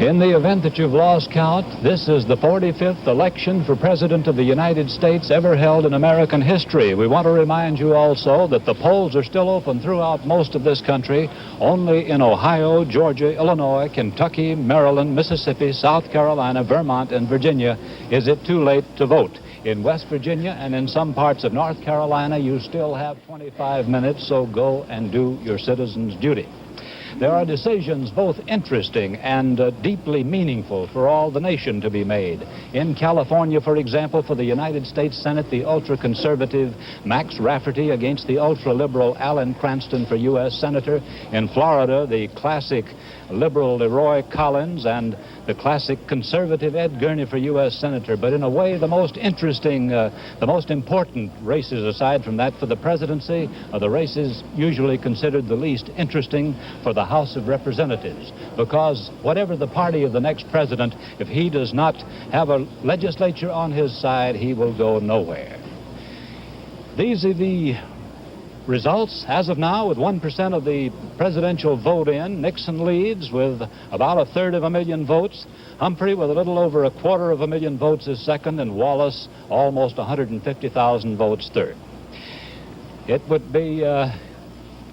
In the event that you've lost count, this is the 45th election for President of the United States ever held in American history. We want to remind you also that the polls are still open throughout most of this country. Only in Ohio, Georgia, Illinois, Kentucky, Maryland, Mississippi, South Carolina, Vermont, and Virginia is it too late to vote. In West Virginia and in some parts of North Carolina, you still have 25 minutes, so go and do your citizen's duty. There are decisions both interesting and deeply meaningful for all the nation to be made. In California, for example, for the United States Senate, the ultra-conservative Max Rafferty against the ultra-liberal Alan Cranston for U.S. Senator. In Florida, the classic liberal Leroy Collins and the classic conservative Ed Gurney for U.S. Senator. But in a way, the most interesting, the most important races aside from that for the presidency are the races usually considered the least interesting for the House of Representatives. Because whatever the party of the next president, if he does not have a legislature on his side, he will go nowhere. These are the results as of now, with 1% of the presidential vote in. Nixon leads with about 1/3 votes. Humphrey with a little over 250,000 votes is second, and Wallace almost 150,000 votes third. It would be,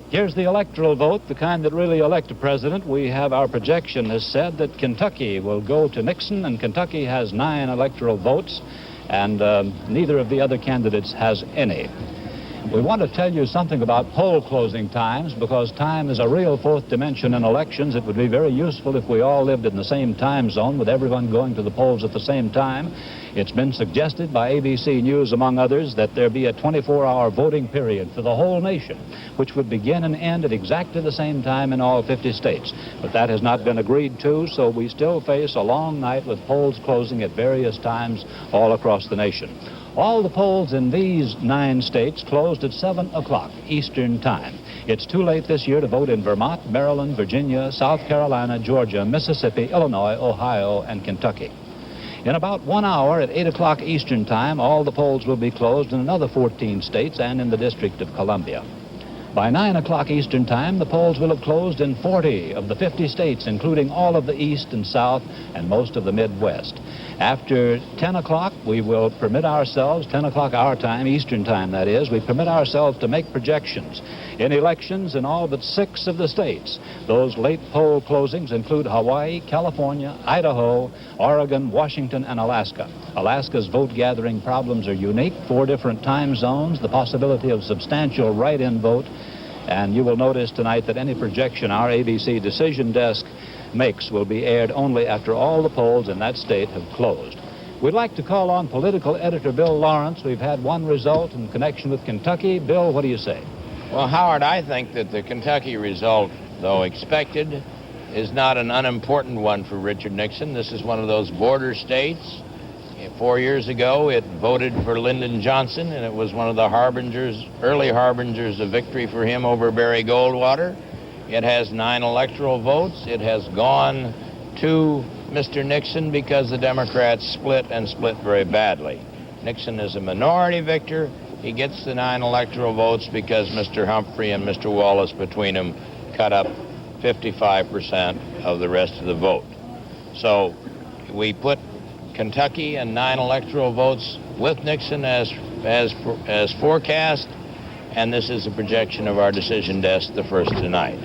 here's the electoral vote, the kind that really elect a president. We have, our projection has said that Kentucky will go to Nixon, and Kentucky has 9 electoral votes, and neither of the other candidates has any. We want to tell you something about poll closing times, because time is a real fourth dimension in elections. It would be very useful if we all lived in the same time zone with everyone going to the polls at the same time. It's been suggested by ABC News, among others, that there be a 24-hour voting period for the whole nation, which would begin and end at exactly the same time in all 50 states. But that has not been agreed to, so we still face a long night with polls closing at various times all across the nation. All the polls in these 9 states closed at 7 o'clock Eastern Time. It's too late this year to vote in Vermont, Maryland, Virginia, South Carolina, Georgia, Mississippi, Illinois, Ohio, and Kentucky. In about 1 hour at 8 o'clock Eastern Time, all the polls will be closed in another 14 states and in the District of Columbia. By 9 o'clock Eastern Time, the polls will have closed in 40 of the 50 states, including all of the East and South and most of the Midwest. After 10 o'clock, we will permit ourselves, 10 o'clock our time, Eastern Time that is, we permit ourselves to make projections in elections in all but 6 of the states. Those late poll closings include Hawaii, California, Idaho, Oregon, Washington, and Alaska. Alaska's vote-gathering problems are unique, 4 different time zones, the possibility of substantial write-in vote, and you will notice tonight that any projection our ABC decision desk makes will be aired only after all the polls in that state have closed. We'd like to call on political editor Bill Lawrence. We've had one result in connection with Kentucky. Bill, what do you say? Well, Howard, I think that the Kentucky result, though expected, is not an unimportant one for Richard Nixon. This is one of those border states. 4 years ago, it voted for Lyndon Johnson, and it was one of the early harbingers of victory for him over Barry Goldwater. It has 9 electoral votes. It has gone to Mr. Nixon because the Democrats split very badly. Nixon is a minority victor. He gets the 9 electoral votes because Mr. Humphrey and Mr. Wallace between them cut up 55% of the rest of the vote. So we put Kentucky and 9 electoral votes with Nixon as forecast, and this is a projection of our decision desk, the first tonight.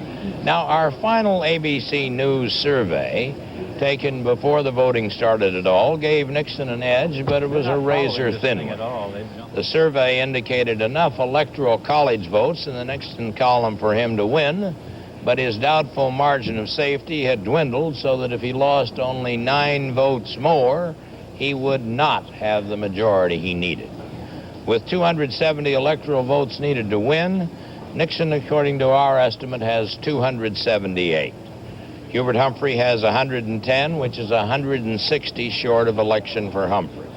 Now, our final ABC News survey, taken before the voting started at all, gave Nixon an edge, but it was a razor-thin one. The survey indicated enough electoral college votes in the Nixon column for him to win, but his doubtful margin of safety had dwindled so that if he lost only 9 votes more, he would not have the majority he needed. With 270 electoral votes needed to win, Nixon, according to our estimate, has 278. Hubert Humphrey has 110, which is 160 short of election for Humphrey.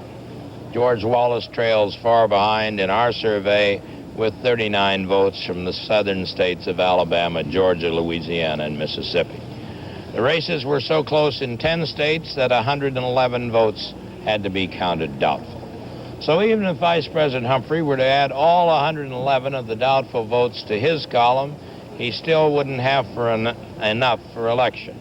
George Wallace trails far behind in our survey with 39 votes from the southern states of Alabama, Georgia, Louisiana, and Mississippi. The races were so close in 10 states that 111 votes had to be counted doubtful. So even if Vice President Humphrey were to add all 111 of the doubtful votes to his column, he still wouldn't have enough for election.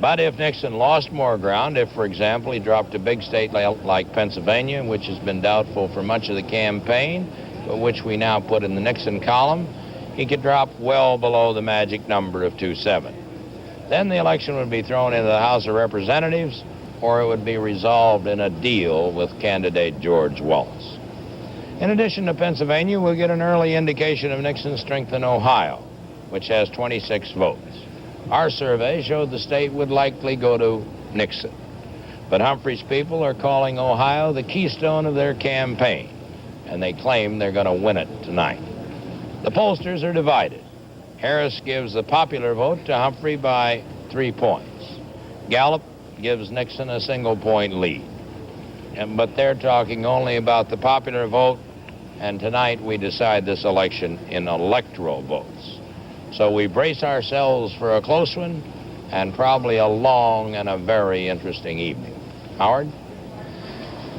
But if Nixon lost more ground, if, for example, he dropped a big state like Pennsylvania, which has been doubtful for much of the campaign, but which we now put in the Nixon column, he could drop well below the magic number of 270. Then the election would be thrown into the House of Representatives, or it would be resolved in a deal with candidate George Wallace. In addition to Pennsylvania, we'll get an early indication of Nixon's strength in Ohio, which has 26 votes. Our survey showed the state would likely go to Nixon. But Humphrey's people are calling Ohio the keystone of their campaign, and they claim they're going to win it tonight. The pollsters are divided. Harris gives the popular vote to Humphrey by 3 points. Gallup gives Nixon a single-point lead. But they're talking only about the popular vote, and tonight we decide this election in electoral votes. So we brace ourselves for a close one and probably a long and a very interesting evening. Howard?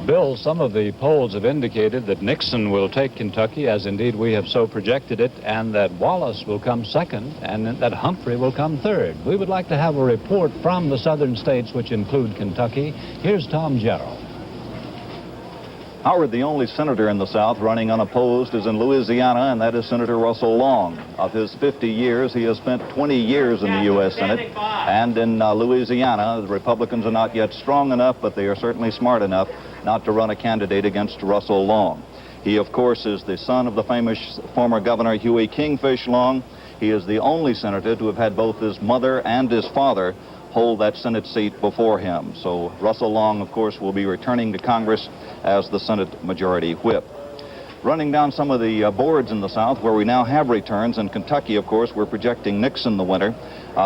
Bill, some of the polls have indicated that Nixon will take Kentucky, as indeed we have so projected it, and that Wallace will come second, and that Humphrey will come third. We would like to have a report from the southern states, which include Kentucky. Here's Tom Jarrell. Howard, the only senator in the South running unopposed is in Louisiana, and that is Senator Russell Long. Of his 50 years, he has spent 20 years in the U.S. Senate. And in Louisiana, the Republicans are not yet strong enough, but they are certainly smart enough not to run a candidate against Russell Long. He, of course, is the son of the famous former Governor Huey Kingfish Long. He is the only senator to have had both his mother and his father hold that Senate seat before him. So Russell Long, of course, will be returning to Congress as the Senate Majority Whip. Running down some of the boards in the South, where we now have returns, in Kentucky, of course, we're projecting Nixon the winner.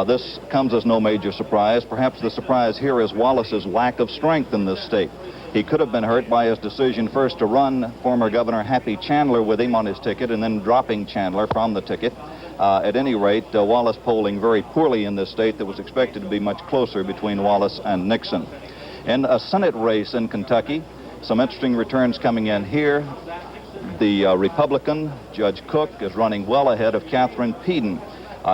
This comes as no major surprise. Perhaps the surprise here is Wallace's lack of strength in this state. He could have been hurt by his decision first to run former Governor Happy Chandler with him on his ticket and then dropping Chandler from the ticket. At any rate, Wallace polling very poorly in this state that was expected to be much closer between Wallace and Nixon. In a Senate race in Kentucky, some interesting returns coming in here. The Republican, Judge Cook, is running well ahead of Catherine Peden.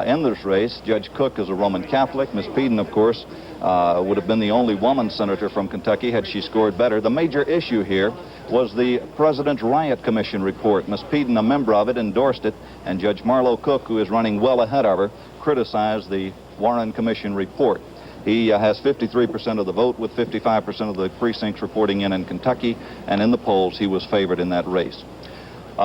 In this race, Judge Cook is a Roman Catholic. Miss Peden, of course, would have been the only woman senator from Kentucky had she scored better. The major issue here was the President's Riot Commission report. Miss Peden, a member of it, endorsed it, and Judge Marlowe Cook, who is running well ahead of her, criticized the Warren Commission report. He has 53% of the vote, with 55% of the precincts reporting in Kentucky, and in the polls he was favored in that race.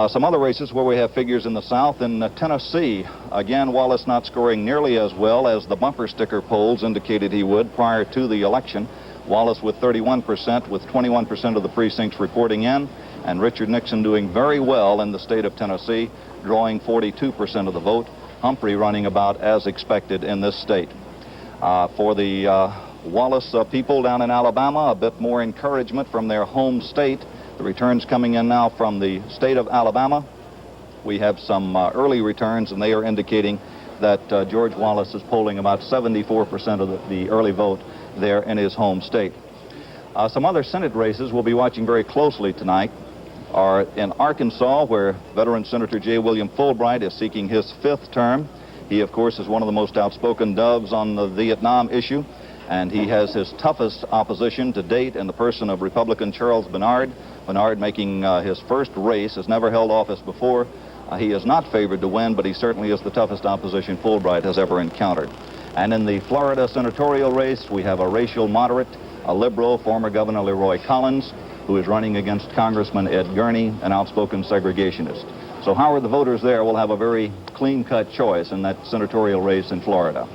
Some other races where we have figures in the South. In Tennessee, again, Wallace not scoring nearly as well as the bumper sticker polls indicated he would prior to the election. Wallace with 31%, with 21% of the precincts reporting in, and Richard Nixon doing very well in the state of Tennessee, drawing 42% of the vote. Humphrey running about as expected in this state. For the Wallace people down in Alabama, a bit more encouragement from their home state. The returns coming in now from the state of Alabama. We have some early returns, and they are indicating that George Wallace is polling about 74% of the early vote there in his home state. Some other Senate races we'll be watching very closely tonight are in Arkansas, where veteran Senator J. William Fulbright is seeking his 5th term. He, of course, is one of the most outspoken doves on the Vietnam issue, and he has his toughest opposition to date in the person of Republican Charles Bernard. Bernard, making his first race, has never held office before. He is not favored to win, but he certainly is the toughest opposition Fulbright has ever encountered. And in the Florida senatorial race, we have a racial moderate, a liberal, former Governor Leroy Collins, who is running against Congressman Ed Gurney, an outspoken segregationist. So Howard, the voters there will have a very clean-cut choice in that senatorial race in Florida.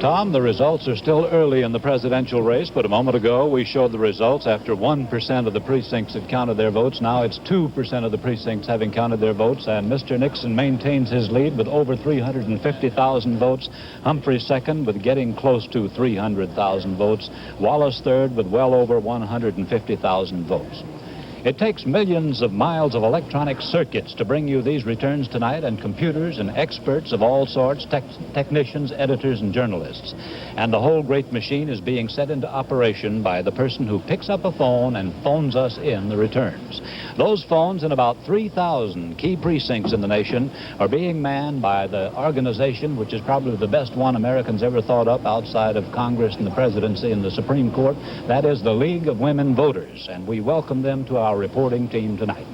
Tom, the results are still early in the presidential race, but a moment ago we showed the results after 1% of the precincts had counted their votes. Now it's 2% of the precincts having counted their votes, and Mr. Nixon maintains his lead with over 350,000 votes. Humphrey second with getting close to 300,000 votes. Wallace third with well over 150,000 votes. It takes millions of miles of electronic circuits to bring you these returns tonight, and computers and experts of all sorts, technicians, editors, and journalists. And the whole great machine is being set into operation by the person who picks up a phone and phones us in the returns. Those phones in about 3,000 key precincts in the nation are being manned by the organization which is probably the best one Americans ever thought up outside of Congress and the presidency and the Supreme Court. That is the League of Women Voters, and we welcome them to our reporting team tonight.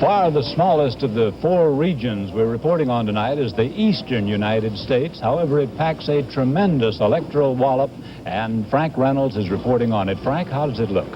Far the smallest of the four regions we're reporting on tonight is the eastern United States. However, it packs a tremendous electoral wallop, and Frank Reynolds is reporting on it. Frank, how does it look?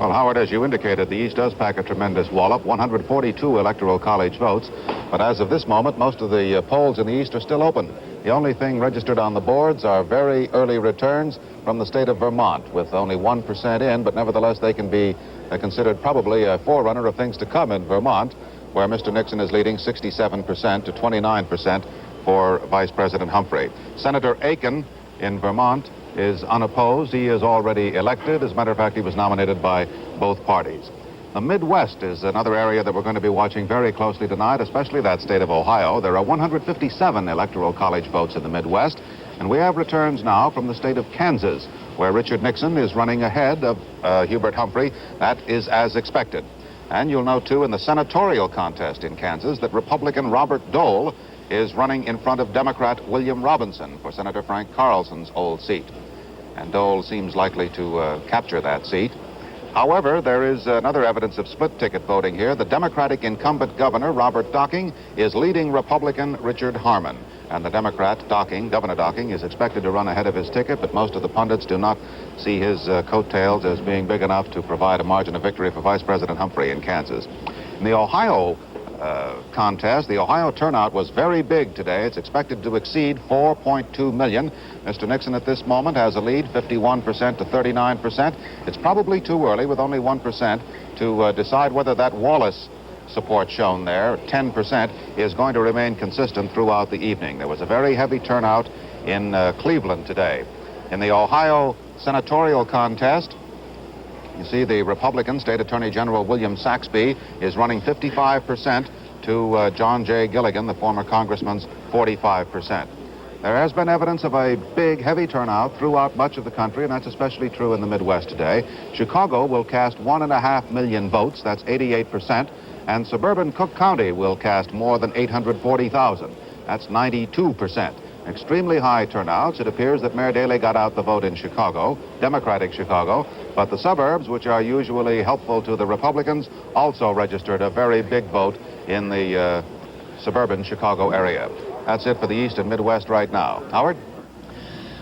Well, Howard, as you indicated, the East does pack a tremendous wallop, 142 electoral college votes. But as of this moment, most of the polls in the East are still open. The only thing registered on the boards are very early returns from the state of Vermont, with only 1% in, but nevertheless they can be considered probably a forerunner of things to come in Vermont, where Mr. Nixon is leading 67% to 29% for Vice President Humphrey. Senator Aiken in Vermont is unopposed. He is already elected. As a matter of fact, he was nominated by both parties. The Midwest is another area that we're going to be watching very closely tonight, especially that state of Ohio. There are 157 electoral college votes in the Midwest, and we have returns now from the state of Kansas, where Richard Nixon is running ahead of Hubert Humphrey. That is as expected. And you'll note, too, in the senatorial contest in Kansas that Republican Robert Dole is running in front of Democrat William Robinson for Senator Frank Carlson's old seat. And Dole seems likely to capture that seat. However, there is another evidence of split-ticket voting here. The Democratic incumbent governor, Robert Docking, is leading Republican Richard Harmon. And the Democrat, Governor Docking, is expected to run ahead of his ticket, but most of the pundits do not see his coattails as being big enough to provide a margin of victory for Vice President Humphrey in Kansas. In the Ohio contest, the Ohio turnout was very big today. It's expected to exceed 4.2 million. Mr. Nixon at this moment has a lead, 51% to 39%. It's probably too early, with only 1%, to decide whether that Wallace support shown there, 10%, is going to remain consistent throughout the evening. There was a very heavy turnout in Cleveland today. In the Ohio senatorial contest, you see the Republican State Attorney General William Saxby is running 55% to John J. Gilligan, the former congressman's 45%. There has been evidence of a big, heavy turnout throughout much of the country, and that's especially true in the Midwest today. Chicago will cast 1.5 million votes, that's 88%, and suburban Cook County will cast more than 840,000, that's 92%. Extremely high turnouts. It appears that Mayor Daley got out the vote in Chicago, Democratic Chicago, but the suburbs, which are usually helpful to the Republicans, also registered a very big vote in the suburban Chicago area. That's it for the East and Midwest right now. Howard?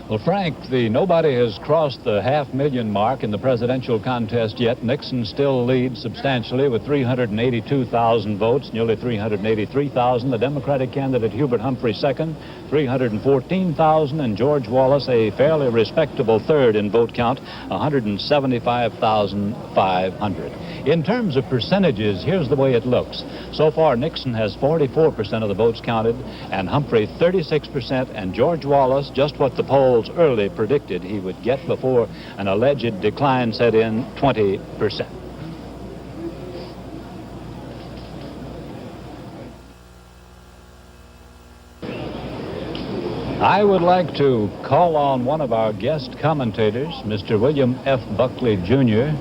Well, Frank, nobody has crossed the 500,000 mark in the presidential contest yet. Nixon still leads substantially with 382,000 votes, nearly 383,000. The Democratic candidate Hubert Humphrey second, 314,000, and George Wallace, a fairly respectable third in vote count, 175,500. In terms of percentages, here's the way it looks. So far, Nixon has 44% of the votes counted, and Humphrey 36%, and George Wallace, just what the polls early predicted he would get before an alleged decline set in, 20%. I would like to call on one of our guest commentators, Mr. William F. Buckley, Jr.,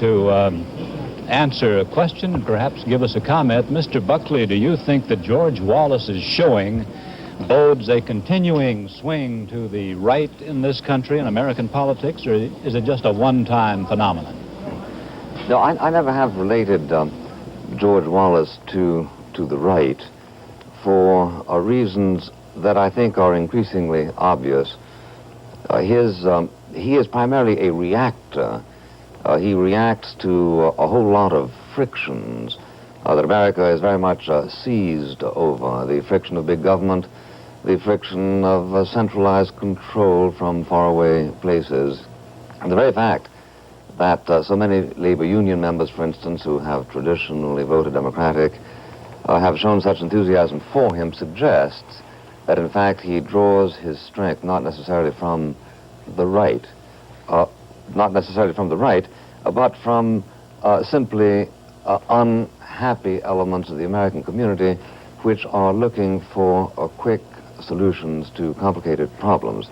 to answer a question and perhaps give us a comment. Mr. Buckley, do you think that George Wallace's showing bodes a continuing swing to the right in this country, in American politics, or is it just a one-time phenomenon? No, I never have related George Wallace to the right for reasons that I think are increasingly obvious. He is primarily a reactor. He reacts to a whole lot of frictions that America is very much seized over. The friction of big government, the friction of centralized control from faraway places. And the very fact that so many labor union members, for instance, who have traditionally voted Democratic, have shown such enthusiasm for him suggests that, in fact, he draws his strength not necessarily from the right, not necessarily from the right, but from simply unhappy elements of the American community which are looking for quick solutions to complicated problems.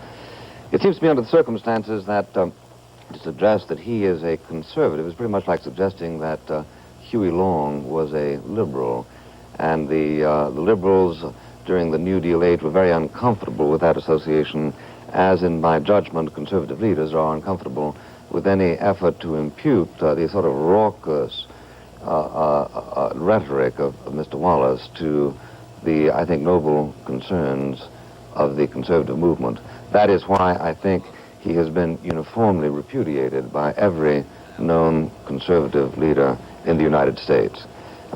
It seems to me under the circumstances that to suggest that he is a conservative is pretty much like suggesting that Huey Long was a liberal, and the liberals during the New Deal age were very uncomfortable with that association, as in my judgment conservative leaders are uncomfortable with any effort to impute the sort of raucous rhetoric of Mr. Wallace to the, I think, noble concerns of the conservative movement. That is why I think he has been uniformly repudiated by every known conservative leader in the United States,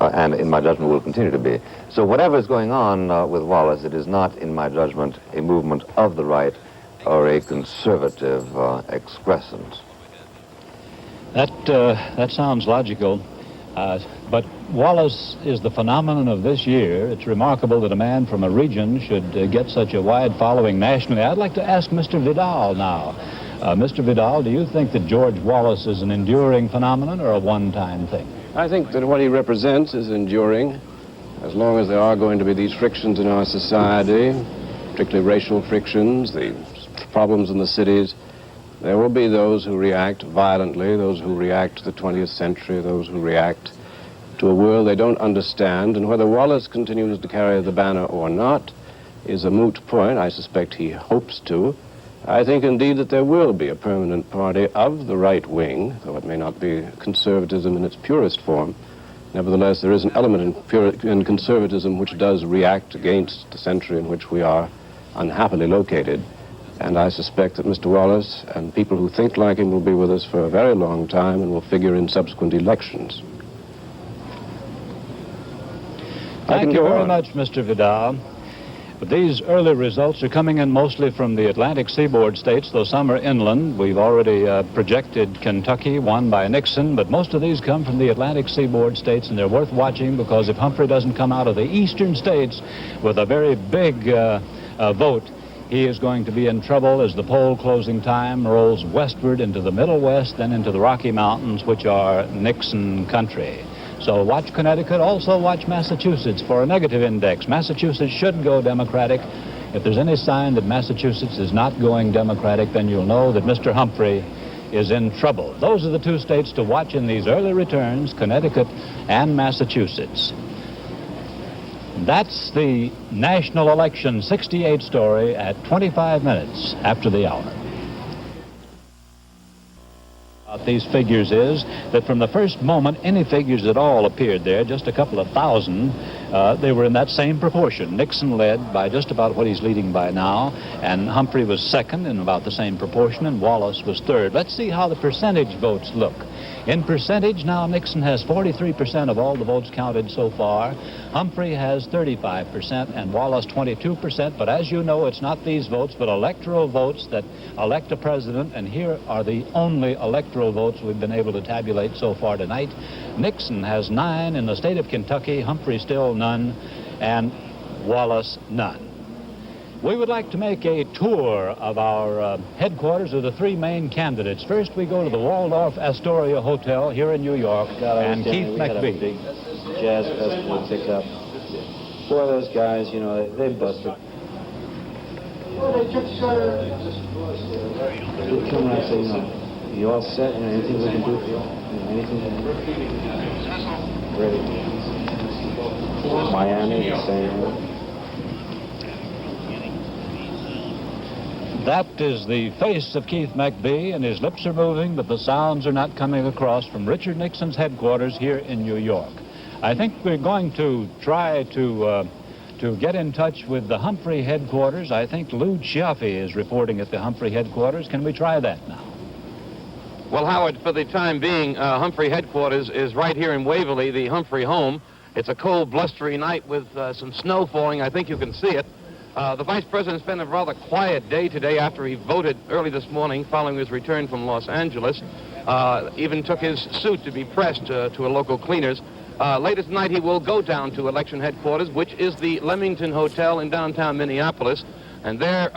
and in my judgment will continue to be. So whatever is going on with Wallace, it is not, in my judgment, a movement of the right or a conservative excrescence. That sounds logical. But Wallace is the phenomenon of this year. It's remarkable that a man from a region should get such a wide following nationally. I'd like to ask Mr. Vidal now. Mr. Vidal, do you think that George Wallace is an enduring phenomenon or a one-time thing? I think that what he represents is enduring. As long as there are going to be these frictions in our society, particularly racial frictions, the problems in the cities, there will be those who react violently, those who react to the 20th century, those who react to a world they don't understand. And whether Wallace continues to carry the banner or not is a moot point. I suspect he hopes to. I think indeed that there will be a permanent party of the right wing, though it may not be conservatism in its purest form. Nevertheless, there is an element in conservatism which does react against the century in which we are unhappily located. And I suspect that Mr. Wallace and people who think like him will be with us for a very long time and will figure in subsequent elections. Thank you very much, Mr. Vidal. But these early results are coming in mostly from the Atlantic seaboard states, though some are inland. We've already projected Kentucky, won by Nixon, but most of these come from the Atlantic seaboard states, and they're worth watching because if Humphrey doesn't come out of the eastern states with a very big vote, he is going to be in trouble as the poll closing time rolls westward into the Middle West, then into the Rocky Mountains, which are Nixon country. So watch Connecticut, also watch Massachusetts for a negative index. Massachusetts should go Democratic. If there's any sign that Massachusetts is not going Democratic, then you'll know that Mr. Humphrey is in trouble. Those are the two states to watch in these early returns, Connecticut and Massachusetts. That's the national election 68 story at 25 minutes after the hour. These figures is that from the first moment any figures at all appeared there, just a couple of thousand, they were in that same proportion. Nixon led by just about what he's leading by now, and Humphrey was second in about the same proportion, and Wallace was third. Let's see how the percentage votes look. In percentage, now Nixon has 43% of all the votes counted so far. Humphrey has 35% and Wallace 22%. But as you know, it's not these votes, but electoral votes that elect a president. And here are the only electoral votes we've been able to tabulate so far tonight. Nixon has 9 in the state of Kentucky, Humphrey still none, and Wallace none. We would like to make a tour of our headquarters of the three main candidates. First, we go to the Waldorf Astoria Hotel here in New York, and Keith McBee. Big jazz festival picked up. 4 of those guys, you know, they busted. They come and I say, you know, you all set? You know, anything we can do for you? Anything we can do? Ready. Miami, the same. That is the face of Keith McBee, and his lips are moving, but the sounds are not coming across from Richard Nixon's headquarters here in New York. I think we're going to try to get in touch with the Humphrey headquarters. I think Lou Ciaffi is reporting at the Humphrey headquarters. Can we try that now? Well, Howard, for the time being, Humphrey headquarters is right here in Waverly, the Humphrey home. It's a cold, blustery night with some snow falling. I think you can see it. The Vice President spent a rather quiet day today after he voted early this morning following his return from Los Angeles. Even took his suit to be pressed to a local cleaner's. Later tonight he will go down to election headquarters, which is the Leamington Hotel in downtown Minneapolis. And there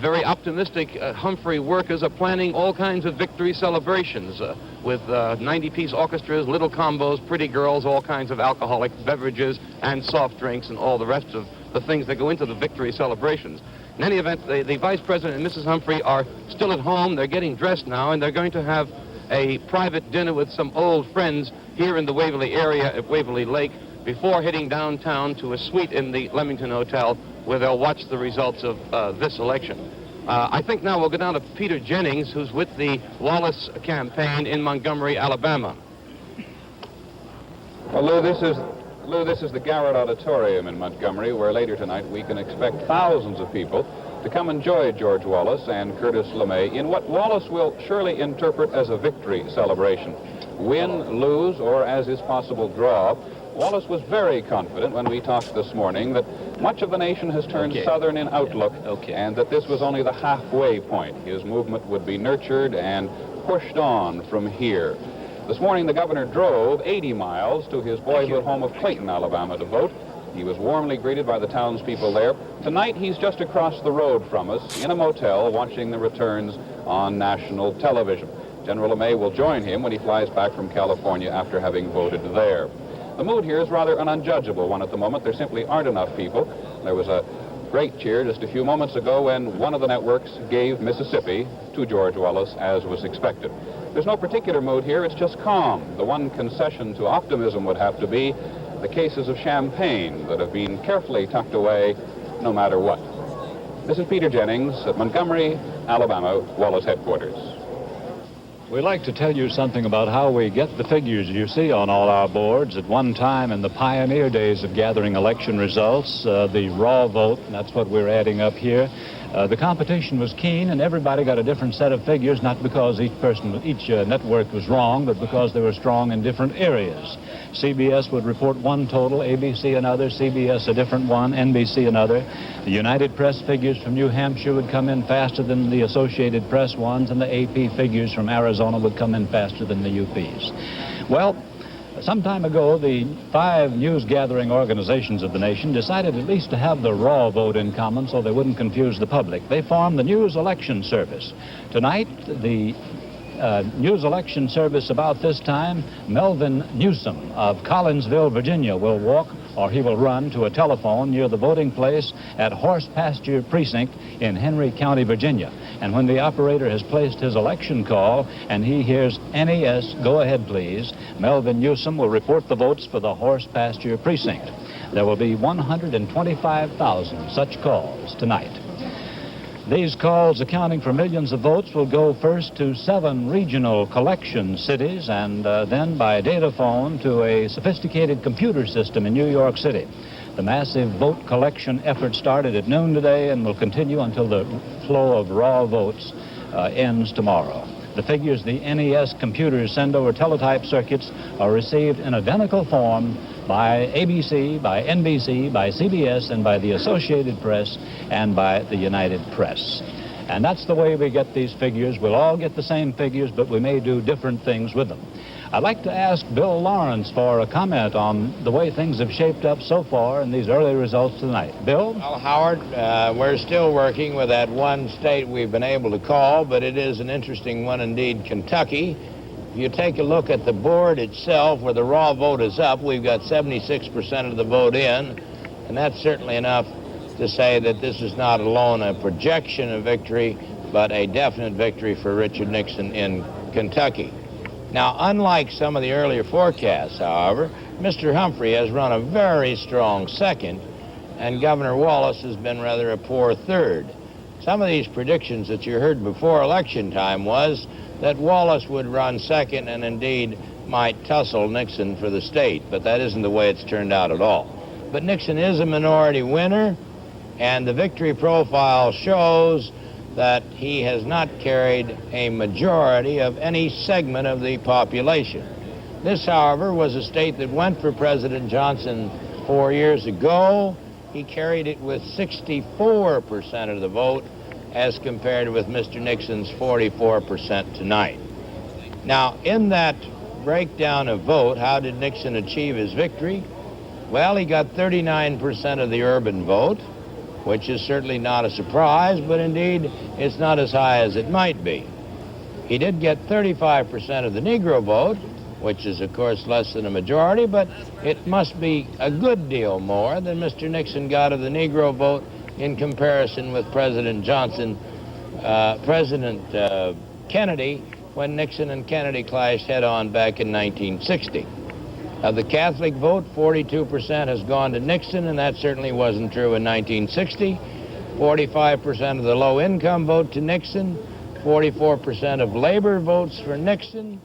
very optimistic Humphrey workers are planning all kinds of victory celebrations with 90-piece orchestras, little combos, pretty girls, all kinds of alcoholic beverages and soft drinks and all the rest of the things that go into the victory celebrations. In any event, the Vice President and Mrs. Humphrey are still at home. They're getting dressed now, and they're going to have a private dinner with some old friends here in the Waverly area at Waverly Lake before heading downtown to a suite in the Leamington Hotel where they'll watch the results of this election. I think now we'll go down to Peter Jennings, who's with the Wallace campaign in Montgomery, Alabama. Well, Lou, this is the Garrett Auditorium in Montgomery, where later tonight we can expect thousands of people to come enjoy George Wallace and Curtis LeMay in what Wallace will surely interpret as a victory celebration. Win, lose, or as is possible, draw. Wallace was very confident when we talked this morning that much of the nation has turned Southern in outlook, and that this was only the halfway point. His movement would be nurtured and pushed on from here. This morning, the governor drove 80 miles to his boyhood home of Clayton, Alabama, to vote. He was warmly greeted by the townspeople there. Tonight, he's just across the road from us in a motel watching the returns on national television. General LeMay will join him when he flies back from California after having voted there. The mood here is rather an unjudgeable one at the moment. There simply aren't enough people. There was a great cheer just a few moments ago when one of the networks gave Mississippi to George Wallace, as was expected. There's no particular mood here. It's just calm. The one concession to optimism would have to be the cases of champagne that have been carefully tucked away no matter what. This is Peter Jennings at Montgomery, Alabama, Wallace headquarters. We'd like to tell you something about how we get the figures you see on all our boards. At one time in the pioneer days of gathering election results, the raw vote, and that's what we're adding up here, the competition was keen and everybody got a different set of figures, not because each network was wrong, but because they were strong in different areas. CBS would report one total, ABC another, CBS a different one, NBC another. The United Press figures from New Hampshire would come in faster than the Associated Press ones, and the AP figures from Arizona would come in faster than the UP's. Well, some time ago, the 5 news-gathering organizations of the nation decided at least to have the raw vote in common so they wouldn't confuse the public. They formed the News Election Service. Tonight, the News Election Service about this time, Melvin Newsom of Collinsville, Virginia, will walk, or he will run, to a telephone near the voting place at Horse Pasture Precinct in Henry County, Virginia. And when the operator has placed his election call and he hears NES, go ahead please, Melvin Newsom will report the votes for the Horse Pasture Precinct. There will be 125,000 such calls tonight. These calls, accounting for millions of votes, will go first to 7 regional collection cities and then by data phone to a sophisticated computer system in New York City. The massive vote collection effort started at noon today and will continue until the flow of raw votes ends tomorrow. The figures the NES computers send over teletype circuits are received in identical form by ABC, by NBC, by CBS, and by the Associated Press, and by the United Press. And that's the way we get these figures. We'll all get the same figures, but we may do different things with them. I'd like to ask Bill Lawrence for a comment on the way things have shaped up so far in these early results tonight. Bill? Well, Howard, we're still working with that one state we've been able to call, but it is an interesting one indeed, Kentucky. If you take a look at the board itself, where the raw vote is up, we've got 76% of the vote in, and that's certainly enough to say that this is not alone a projection of victory, but a definite victory for Richard Nixon in Kentucky. Now, unlike some of the earlier forecasts, however, Mr. Humphrey has run a very strong second, and Governor Wallace has been rather a poor third. Some of these predictions that you heard before election time was that Wallace would run second and indeed might tussle Nixon for the state, but that isn't the way it's turned out at all. But Nixon is a minority winner, and the victory profile shows that he has not carried a majority of any segment of the population. This, however, was a state that went for President Johnson 4 years ago. He carried it with 64% of the vote, as compared with Mr. Nixon's 44% tonight. Now, in that breakdown of vote, how did Nixon achieve his victory? Well, he got 39% of the urban vote, which is certainly not a surprise, but indeed it's not as high as it might be. He did get 35% of the Negro vote, which is, of course, less than a majority, but it must be a good deal more than Mr. Nixon got of the Negro vote in comparison with President Kennedy, when Nixon and Kennedy clashed head-on back in 1960. Of the Catholic vote, 42% has gone to Nixon, and that certainly wasn't true in 1960. 45% of the low-income vote to Nixon, 44% of labor votes for Nixon,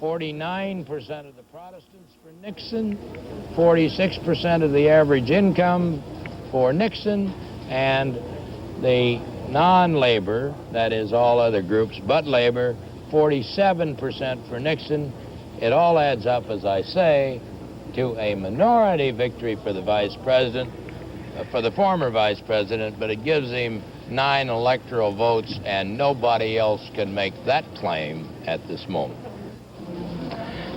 49% of the Protestants for Nixon, 46% of the average income for Nixon, and the non-labor, that is all other groups but labor, 47% for Nixon. It all adds up, as I say, to a minority victory for the vice president, for the former vice president, but it gives him 9 electoral votes, and nobody else can make that claim at this moment.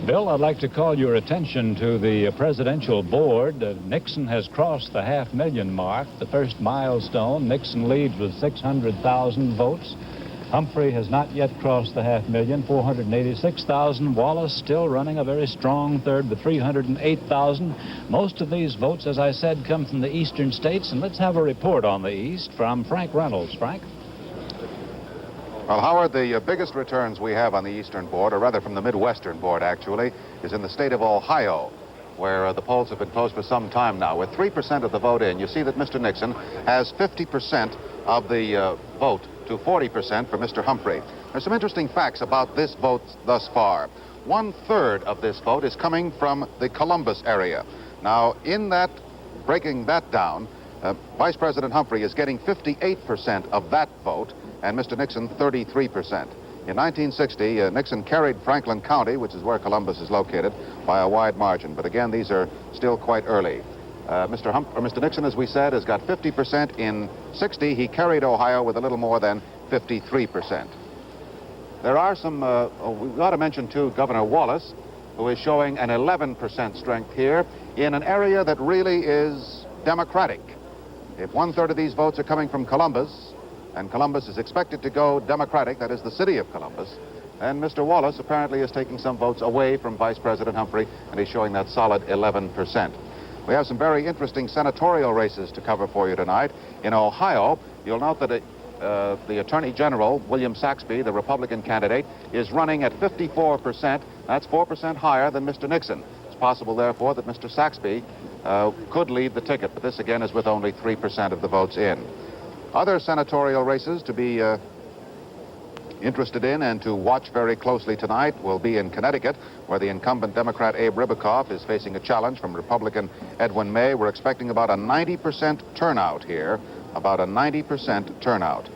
Bill, I'd like to call your attention to the presidential board. Nixon has crossed the 500,000 mark, the first milestone. Nixon leads with 600,000 votes. Humphrey has not yet crossed the 500,000, 486,000. Wallace still running a very strong third with 308,000. Most of these votes, as I said, come from the eastern states. And let's have a report on the East from Frank Reynolds. Frank? Well, Howard, the biggest returns we have on the eastern board, or rather from the Midwestern board, actually, is in the state of Ohio, where the polls have been closed for some time now. With 3% of the vote in, you see that Mr. Nixon has 50% of the vote to 40% for Mr. Humphrey. There's some interesting facts about this vote thus far. 1/3 of this vote is coming from the Columbus area. Now, in that, breaking that down, Vice President Humphrey is getting 58% of that vote, and Mr. Nixon 33%. In 1960, Nixon carried Franklin County, which is where Columbus is located, by a wide margin. But again, these are still quite early. Mr. Nixon, as we said, has got 50%. In 60, he carried Ohio with a little more than 53%. There are some, we ought to mention, too, Governor Wallace, who is showing an 11% strength here in an area that really is Democratic. If 1/3 of these votes are coming from Columbus, and Columbus is expected to go Democratic, that is the city of Columbus, and Mr. Wallace apparently is taking some votes away from Vice President Humphrey, and he's showing that solid 11%. We have some very interesting senatorial races to cover for you tonight. In Ohio, you'll note that the Attorney General, William Saxby, the Republican candidate, is running at 54%. That's 4% higher than Mr. Nixon. It's possible, therefore, that Mr. Saxby could lead the ticket, but this, again, is with only 3% of the votes in. Other senatorial races to be interested in and to watch very closely tonight will be in Connecticut, where the incumbent Democrat Abe Ribicoff is facing a challenge from Republican Edwin May. We're expecting about a 90% turnout here, about a 90% turnout.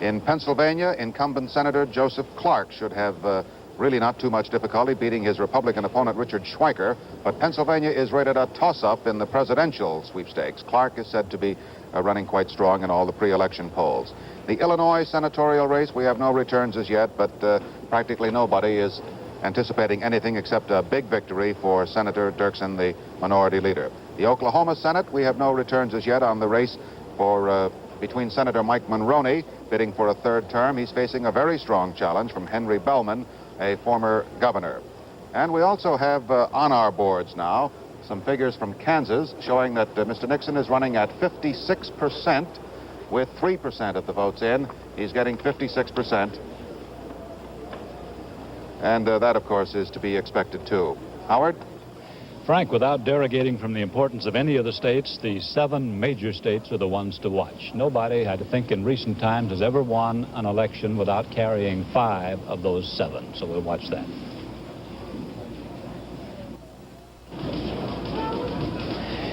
In Pennsylvania, incumbent Senator Joseph Clark should have really not too much difficulty beating his Republican opponent Richard Schweiker, but Pennsylvania is rated a toss-up in the presidential sweepstakes. Clark is said to be running quite strong in all the pre-election polls. The Illinois senatorial race, we have no returns as yet, but practically nobody is anticipating anything except a big victory for Senator Dirksen, the minority leader. The Oklahoma Senate, we have no returns as yet on the race for between Senator Mike Mulroney, bidding for a 3rd term. He's facing a very strong challenge from Henry Bellman, a former governor. And we also have on our boards now some figures from Kansas showing that Mr. Nixon is running at 56% with 3% of the votes in. He's getting 56%. And that, of course, is to be expected, too. Howard? Frank, without derogating from the importance of any of the states, the 7 major states are the ones to watch. Nobody, I think, in recent times has ever won an election without carrying 5 of those 7. So we'll watch that.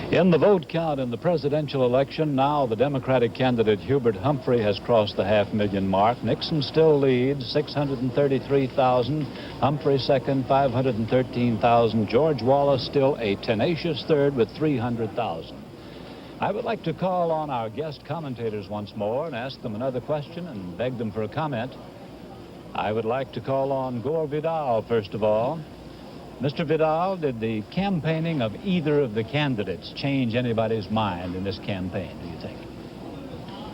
In the vote count in the presidential election, now the Democratic candidate Hubert Humphrey has crossed the 500,000 mark. Nixon still leads, 633,000. Humphrey second, 513,000. George Wallace still a tenacious third with 300,000. I would like to call on our guest commentators once more and ask them another question and beg them for a comment. I would like to call on Gore Vidal, first of all. Mr. Vidal, did the campaigning of either of the candidates change anybody's mind in this campaign, do you think?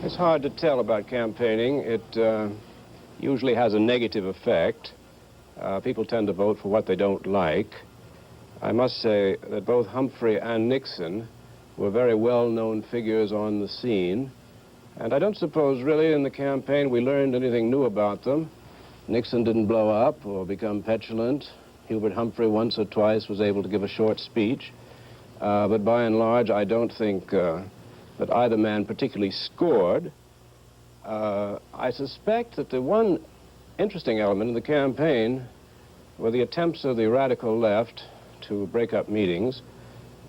It's hard to tell about campaigning. It usually has a negative effect. People tend to vote for what they don't like. I must say that both Humphrey and Nixon were very well-known figures on the scene, and I don't suppose really in the campaign we learned anything new about them. Nixon didn't blow up or become petulant. Hubert Humphrey once or twice was able to give a short speech, but by and large I don't think that either man particularly scored. I suspect that the one interesting element in the campaign were the attempts of the radical left to break up meetings.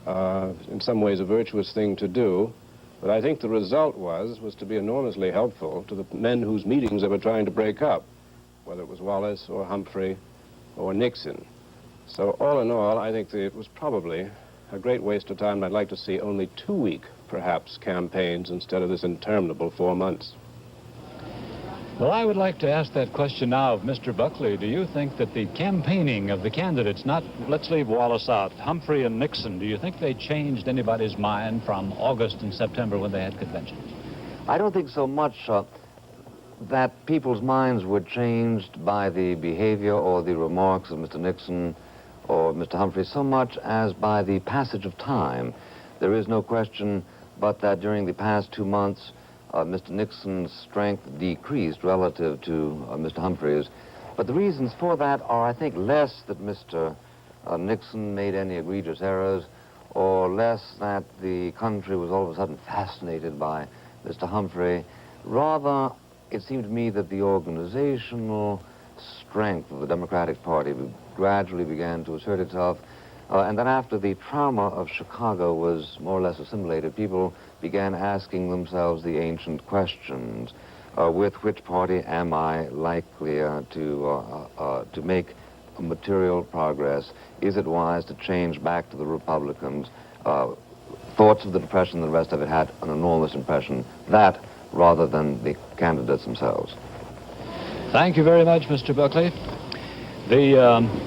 In some ways a virtuous thing to do, but I think the result was to be enormously helpful to the men whose meetings they were trying to break up, whether it was Wallace or Humphrey or Nixon. So all in all, I think that it was probably a great waste of time. I'd like to see only 2-week, perhaps, campaigns instead of this interminable 4 months. Well, I would like to ask that question now of Mr. Buckley. Do you think that the campaigning of the candidates, let's leave Wallace out, Humphrey and Nixon, do you think they changed anybody's mind from August and September when they had conventions? I don't think so much that people's minds were changed by the behavior or the remarks of Mr. Nixon or Mr. Humphrey so much as by the passage of time. There is no question but that during the past 2 months, Mr. Nixon's strength decreased relative to Mr. Humphrey's. But the reasons for that are, I think, less that Mr. Nixon made any egregious errors, or less that the country was all of a sudden fascinated by Mr. Humphrey. Rather, it seemed to me that the organizational strength of the Democratic Party gradually began to assert itself. And then after the trauma of Chicago was more or less assimilated, people began asking themselves the ancient questions. With which party am I likely to make material progress? Is it wise to change back to the Republicans? Thoughts of the Depression and the rest of it had an enormous impression. That rather than the candidates themselves. Thank you very much, Mr. Buckley. The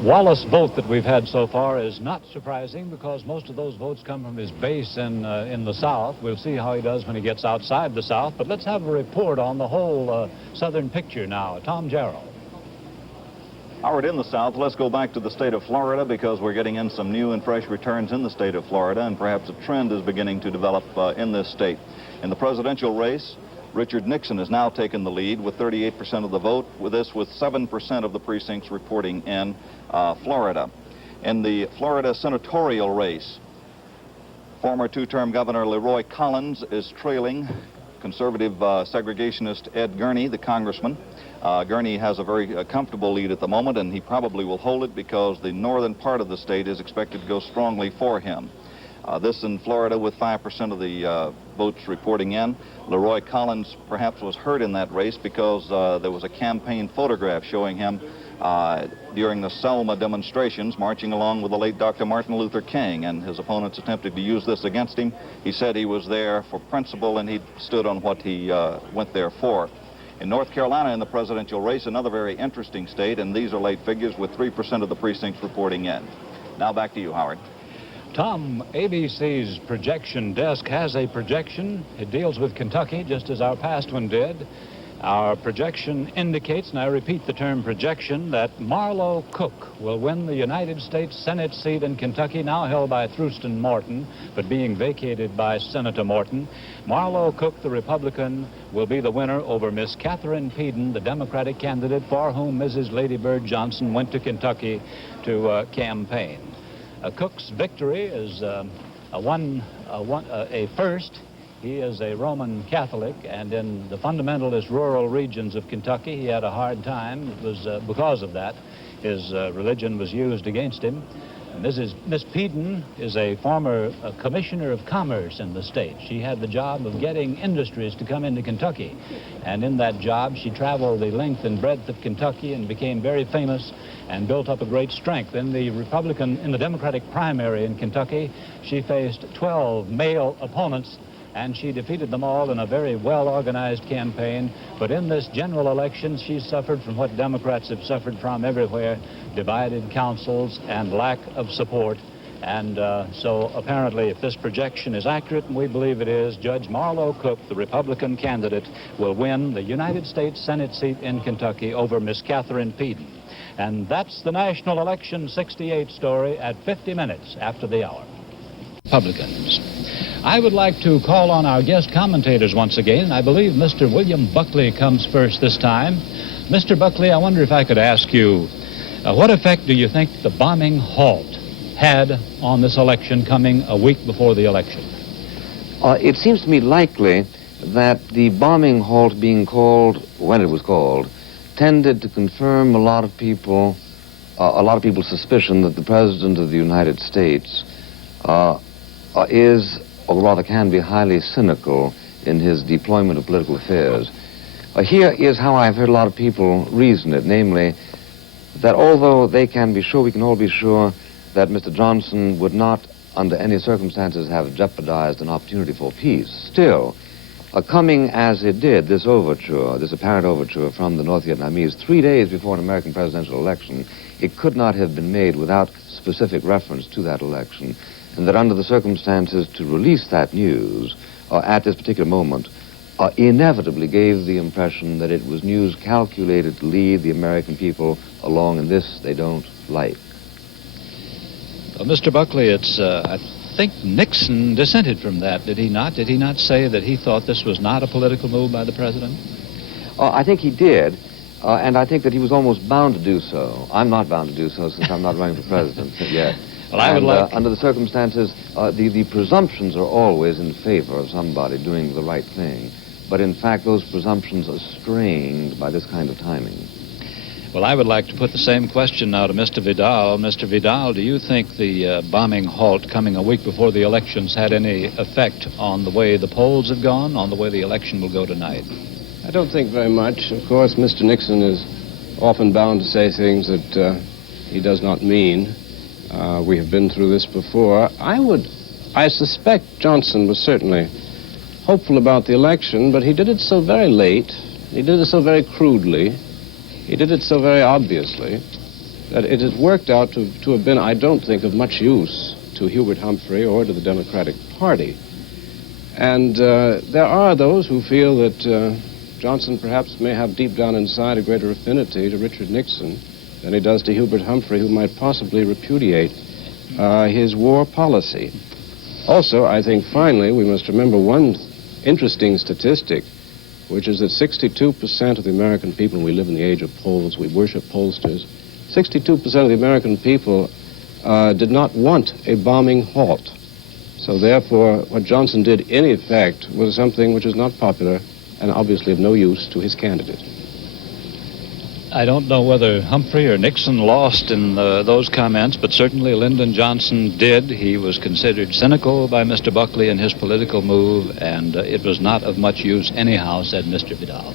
Wallace vote that we've had so far is not surprising because most of those votes come from his base in the South. We'll see how he does when he gets outside the South, but let's have a report on the whole southern picture now. Tom Jarrell. Howard, in the South, let's go back to the state of Florida because we're getting in some new and fresh returns in the state of Florida, and perhaps a trend is beginning to develop in this state. In the presidential race, Richard Nixon has now taken the lead with 38% of the vote, with 7% of the precincts reporting in Florida. In the Florida senatorial race, former two-term Governor Leroy Collins is trailing conservative segregationist Ed Gurney, the congressman. Gurney has a very comfortable lead at the moment, and he probably will hold it because the northern part of the state is expected to go strongly for him. This in Florida with 5% of the votes reporting in. Leroy Collins perhaps was hurt in that race because there was a campaign photograph showing him during the Selma demonstrations marching along with the late Dr. Martin Luther King, and his opponents attempted to use this against him. He said he was there for principle and he stood on what he went there for. In North Carolina, in the presidential race, another very interesting state, and these are late figures with 3% of the precincts reporting in. Now back to you, Howard. Tom, ABC's projection desk has a projection. It deals with Kentucky, just as our past one did. Our projection indicates, and I repeat the term projection, that Marlowe Cook will win the United States Senate seat in Kentucky, now held by Thurston Morton, but being vacated by Senator Morton. Marlowe Cook, the Republican, will be the winner over Miss Catherine Peden, the Democratic candidate for whom Mrs. Lady Bird Johnson went to Kentucky to campaign. Cook's victory is a first. He is a Roman Catholic, and in the fundamentalist rural regions of Kentucky, he had a hard time. It was because of that. His religion was used against him. Miss Peden is a former commissioner of commerce in the state. She had the job of getting industries to come into Kentucky. And in that job, she traveled the length and breadth of Kentucky and became very famous and built up a great strength. In the Democratic primary in Kentucky, she faced 12 male opponents, and she defeated them all in a very well-organized campaign. But in this general election, she suffered from what Democrats have suffered from everywhere: divided councils and lack of support. And so apparently, if this projection is accurate, and we believe it is, Judge Marlowe Cook, the Republican candidate, will win the United States Senate seat in Kentucky over Miss Catherine Peden. And that's the National Election 68 story at 50 minutes after the hour. Republicans. I would like to call on our guest commentators once again. I believe Mr. William Buckley comes first this time. Mr. Buckley, I wonder if I could ask you, what effect do you think the bombing halt had on this election coming a week before the election? It seems to me likely that the bombing halt being called, when it was called, tended to confirm a lot of people's suspicion that the President of the United States is, or rather can be, highly cynical in his deployment of political affairs. Here is how I've heard a lot of people reason it, namely, that although we can all be sure that Mr. Johnson would not, under any circumstances, have jeopardized an opportunity for peace, still, coming as it did, this apparent overture from the North Vietnamese 3 days before an American presidential election, it could not have been made without specific reference to that election, and that under the circumstances to release that news at this particular moment inevitably gave the impression that it was news calculated to lead the American people along in this they don't like. Well, Mr. Buckley, I think Nixon dissented from that, did he not? Did he not say that he thought this was not a political move by the president? I think he did, and I think that he was almost bound to do so. I'm not bound to do so since I'm not running for president yet. Well, I would like... under the circumstances, the presumptions are always in favor of somebody doing the right thing. But in fact, those presumptions are strained by this kind of timing. Well, I would like to put the same question now to Mr. Vidal. Mr. Vidal, do you think the bombing halt coming a week before the elections had any effect on the way the polls have gone, on the way the election will go tonight? I don't think very much. Of course, Mr. Nixon is often bound to say things that he does not mean. We have been through this before. I suspect Johnson was certainly hopeful about the election, but he did it so very late, he did it so very crudely, he did it so very obviously, that it has worked out to have been, I don't think, of much use to Hubert Humphrey or to the Democratic Party. And there are those who feel that Johnson perhaps may have deep down inside a greater affinity to Richard Nixon than he does to Hubert Humphrey, who might possibly repudiate his war policy. Also, I think finally we must remember one interesting statistic, which is that 62% of the American people, we live in the age of polls, we worship pollsters, 62% of the American people did not want a bombing halt. So therefore, what Johnson did in effect was something which is not popular and obviously of no use to his candidate. I don't know whether Humphrey or Nixon lost in those comments, but certainly Lyndon Johnson did. He was considered cynical by Mr. Buckley in his political move, and it was not of much use anyhow, said Mr. Vidal.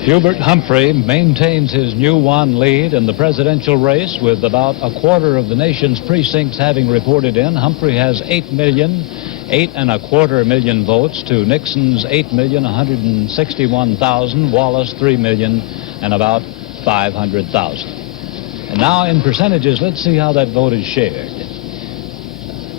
Hubert Humphrey maintains his new won lead in the presidential race with about a quarter of the nation's precincts having reported in. Humphrey has 8.25 million votes to Nixon's 8,161,000, Wallace 3 million and about 500,000. And now in percentages, let's see how that vote is shared.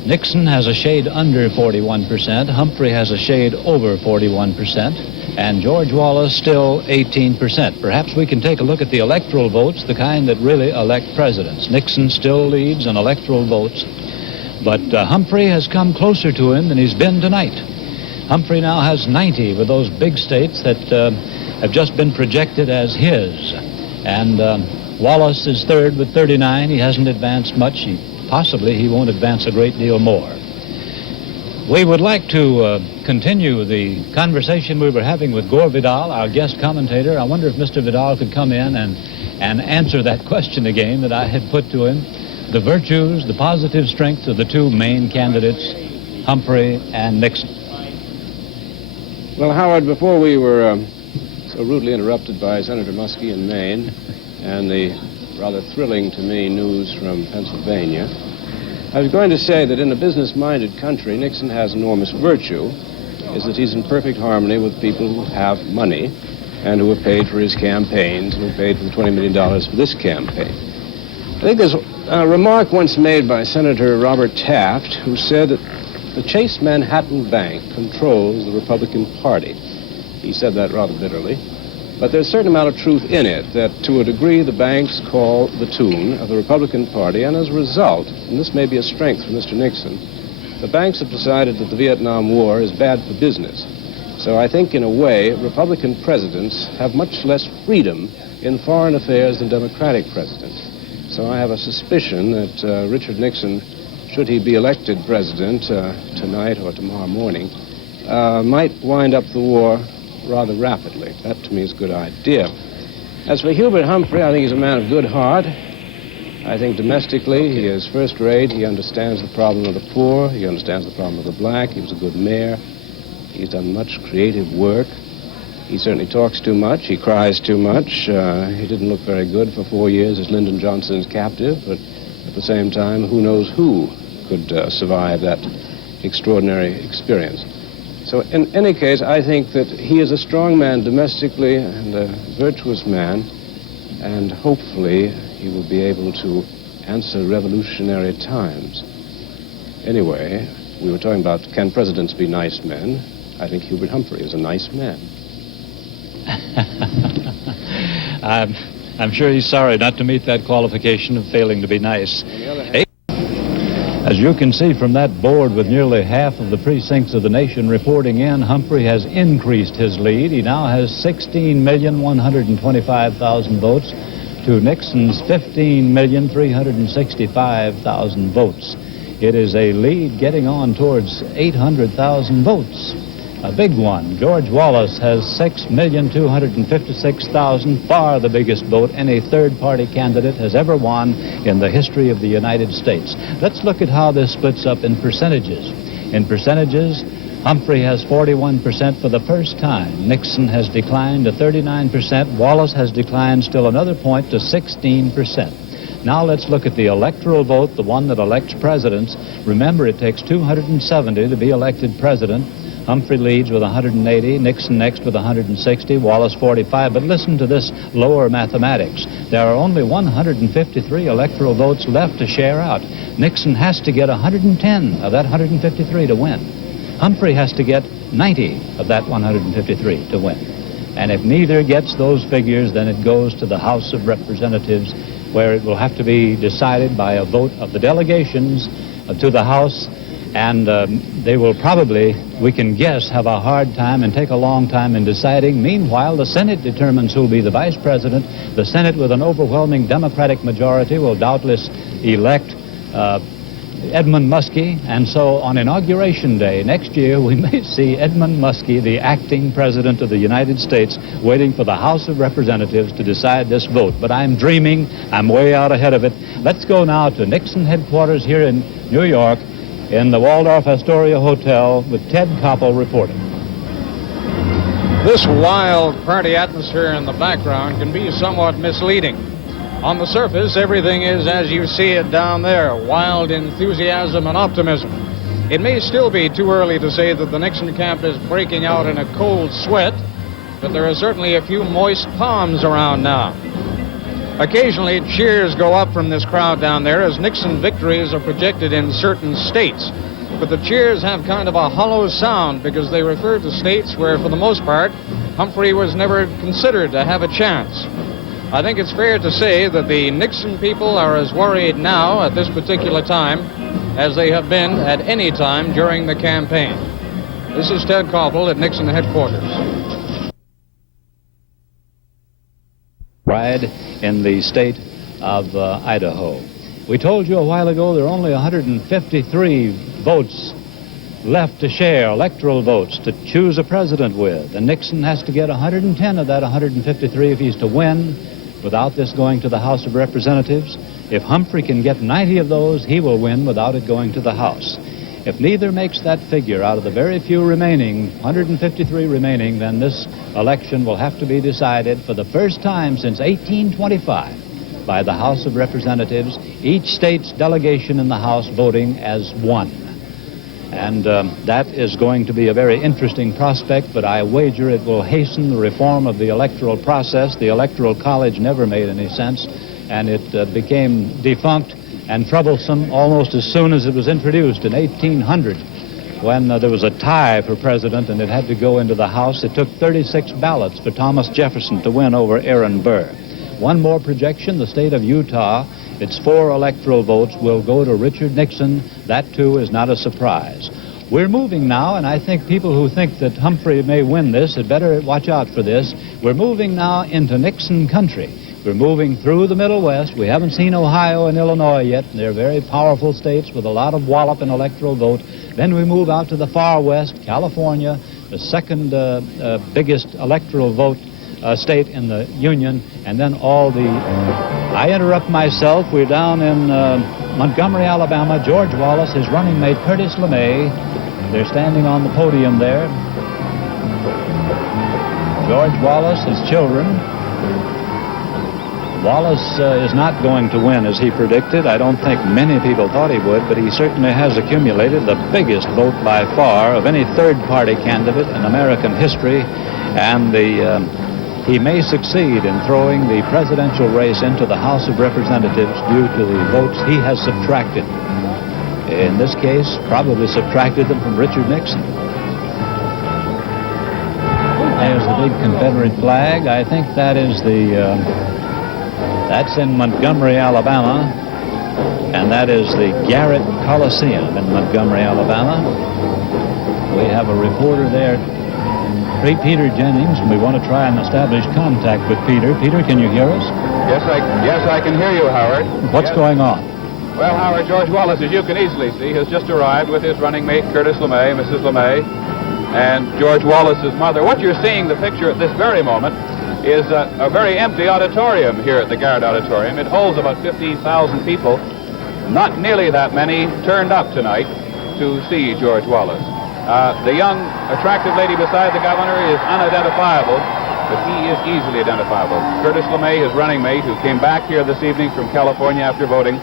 Nixon has a shade under 41%, Humphrey has a shade over 41%, and George Wallace still 18%. Perhaps we can take a look at the electoral votes, the kind that really elect presidents. Nixon still leads in electoral votes, but Humphrey has come closer to him than he's been tonight. Humphrey now has 90 with those big states that have just been projected as his. And Wallace is third with 39. He hasn't advanced much. Possibly he won't advance a great deal more. We would like to continue the conversation we were having with Gore Vidal, our guest commentator. I wonder if Mr. Vidal could come in and answer that question again that I had put to him. The virtues, the positive strengths of the two main candidates, Humphrey and Nixon. Well, Howard, before we were so rudely interrupted by Senator Muskie in Maine and the rather thrilling to me news from Pennsylvania, I was going to say that in a business-minded country, Nixon has enormous virtue, is that he's in perfect harmony with people who have money and who have paid for his campaigns and who paid for the $20 million for this campaign. I think there's a remark once made by Senator Robert Taft, who said that the Chase Manhattan Bank controls the Republican Party. He said that rather bitterly. But there's a certain amount of truth in it, that to a degree the banks call the tune of the Republican Party, and as a result, and this may be a strength for Mr. Nixon, the banks have decided that the Vietnam War is bad for business. So I think, in a way, Republican presidents have much less freedom in foreign affairs than Democratic presidents. So I have a suspicion that Richard Nixon, should he be elected president tonight or tomorrow morning, might wind up the war rather rapidly. That, to me, is a good idea. As for Hubert Humphrey, I think he's a man of good heart. I think domestically he is first-rate. He understands the problem of the poor. He understands the problem of the black. He was a good mayor. He's done much creative work. He certainly talks too much. He cries too much. He didn't look very good for 4 years as Lyndon Johnson's captive, but at the same time, who knows who could survive that extraordinary experience. So in any case, I think that he is a strong man domestically and a virtuous man, and hopefully he will be able to answer revolutionary times. Anyway, we were talking about, can presidents be nice men? I think Hubert Humphrey is a nice man. I'm sure he's sorry not to meet that qualification of failing to be nice. As you can see from that board with nearly half of the precincts of the nation reporting in, Humphrey has increased his lead. He now has 16,125,000 votes to Nixon's 15,365,000 votes. It is a lead getting on towards 800,000 votes. A big one. George Wallace has 6,256,000, far the biggest vote any third-party candidate has ever won in the history of the United States. Let's look at how this splits up in percentages. In percentages, Humphrey has 41% for the first time. Nixon has declined to 39%. Wallace has declined still another point to 16%. Now let's look at the electoral vote, the one that elects presidents. Remember, it takes 270 to be elected president. Humphrey leads with 180, Nixon next with 160, Wallace 45. But listen to this lower mathematics. There are only 153 electoral votes left to share out. Nixon has to get 110 of that 153 to win. Humphrey has to get 90 of that 153 to win. And if neither gets those figures, then it goes to the House of Representatives, where it will have to be decided by a vote of the delegations to the House. And they will probably, we can guess, have a hard time and take a long time in deciding. Meanwhile, the Senate determines who will be the vice president. The Senate, with an overwhelming Democratic majority, will doubtless elect Edmund Muskie. And so on Inauguration Day next year, we may see Edmund Muskie, the acting president of the United States, waiting for the House of Representatives to decide this vote. But I'm dreaming. I'm way out ahead of it. Let's go now to Nixon headquarters here in New York, in the Waldorf Astoria Hotel, with Ted Koppel reporting. This wild party atmosphere in the background can be somewhat misleading. On the surface, everything is as you see it down there, wild enthusiasm and optimism. It may still be too early to say that the Nixon camp is breaking out in a cold sweat, but there are certainly a few moist palms around now. Occasionally, cheers go up from this crowd down there as Nixon victories are projected in certain states. But the cheers have kind of a hollow sound because they refer to states where, for the most part, Humphrey was never considered to have a chance. I think it's fair to say that the Nixon people are as worried now at this particular time as they have been at any time during the campaign. This is Ted Koppel at Nixon headquarters. Pride in the state of Idaho. We told you a while ago there are only 153 votes left to share, electoral votes, to choose a president with. And Nixon has to get 110 of that 153 if he's to win without this going to the House of Representatives. If Humphrey can get 90 of those, he will win without it going to the House. If neither makes that figure out of the very few remaining, 153 remaining, then this election will have to be decided for the first time since 1825 by the House of Representatives, each state's delegation in the House voting as one. And that is going to be a very interesting prospect, but I wager it will hasten the reform of the electoral process. The Electoral College never made any sense, and it became defunct and troublesome almost as soon as it was introduced in 1800, when there was a tie for president and it had to go into the House. It took 36 ballots for Thomas Jefferson to win over Aaron Burr. One more projection, the state of Utah, its 4 electoral votes will go to Richard Nixon. That, too, is not a surprise. We're moving now, and I think people who think that Humphrey may win this had better watch out for this. We're moving now into Nixon country. We're moving through the Middle West. We haven't seen Ohio and Illinois yet. They're very powerful states with a lot of wallop in electoral vote. Then we move out to the far west, California, the second biggest electoral vote state in the Union, and then all the... I interrupt myself. We're down in Montgomery, Alabama. George Wallace, his running mate, Curtis LeMay. They're standing on the podium there. George Wallace, his children. Wallace is not going to win as he predicted. I don't think many people thought he would, but he certainly has accumulated the biggest vote by far of any third-party candidate in American history, and he may succeed in throwing the presidential race into the House of Representatives due to the votes he has subtracted. In this case, probably subtracted them from Richard Nixon. There's the big Confederate flag. I think that is that's in Montgomery, Alabama, and that is the Garrett Coliseum in Montgomery, Alabama. We have a reporter there, Peter Jennings, and we want to try and establish contact with Peter. Peter, can you hear us? Yes, I can hear you, Howard. What's going on? Well, Howard, George Wallace, as you can easily see, has just arrived with his running mate, Curtis LeMay, Mrs. LeMay, and George Wallace's mother. What you're seeing, the picture at this very moment, is a very empty auditorium here at the Garrett Auditorium. It holds about 15,000 people. Not nearly that many turned up tonight to see George Wallace. The young, attractive lady beside the governor is unidentifiable, but he is easily identifiable. Curtis LeMay, his running mate, who came back here this evening from California after voting.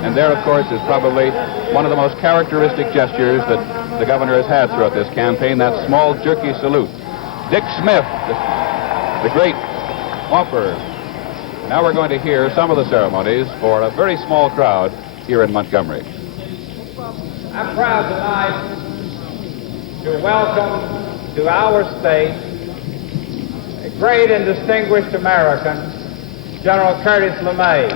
And there, of course, is probably one of the most characteristic gestures that the governor has had throughout this campaign, that small, jerky salute. Dick Smith, the great whopper. Now we're going to hear some of the ceremonies for a very small crowd here in Montgomery. I'm proud tonight to welcome to our state a great and distinguished American, General Curtis LeMay.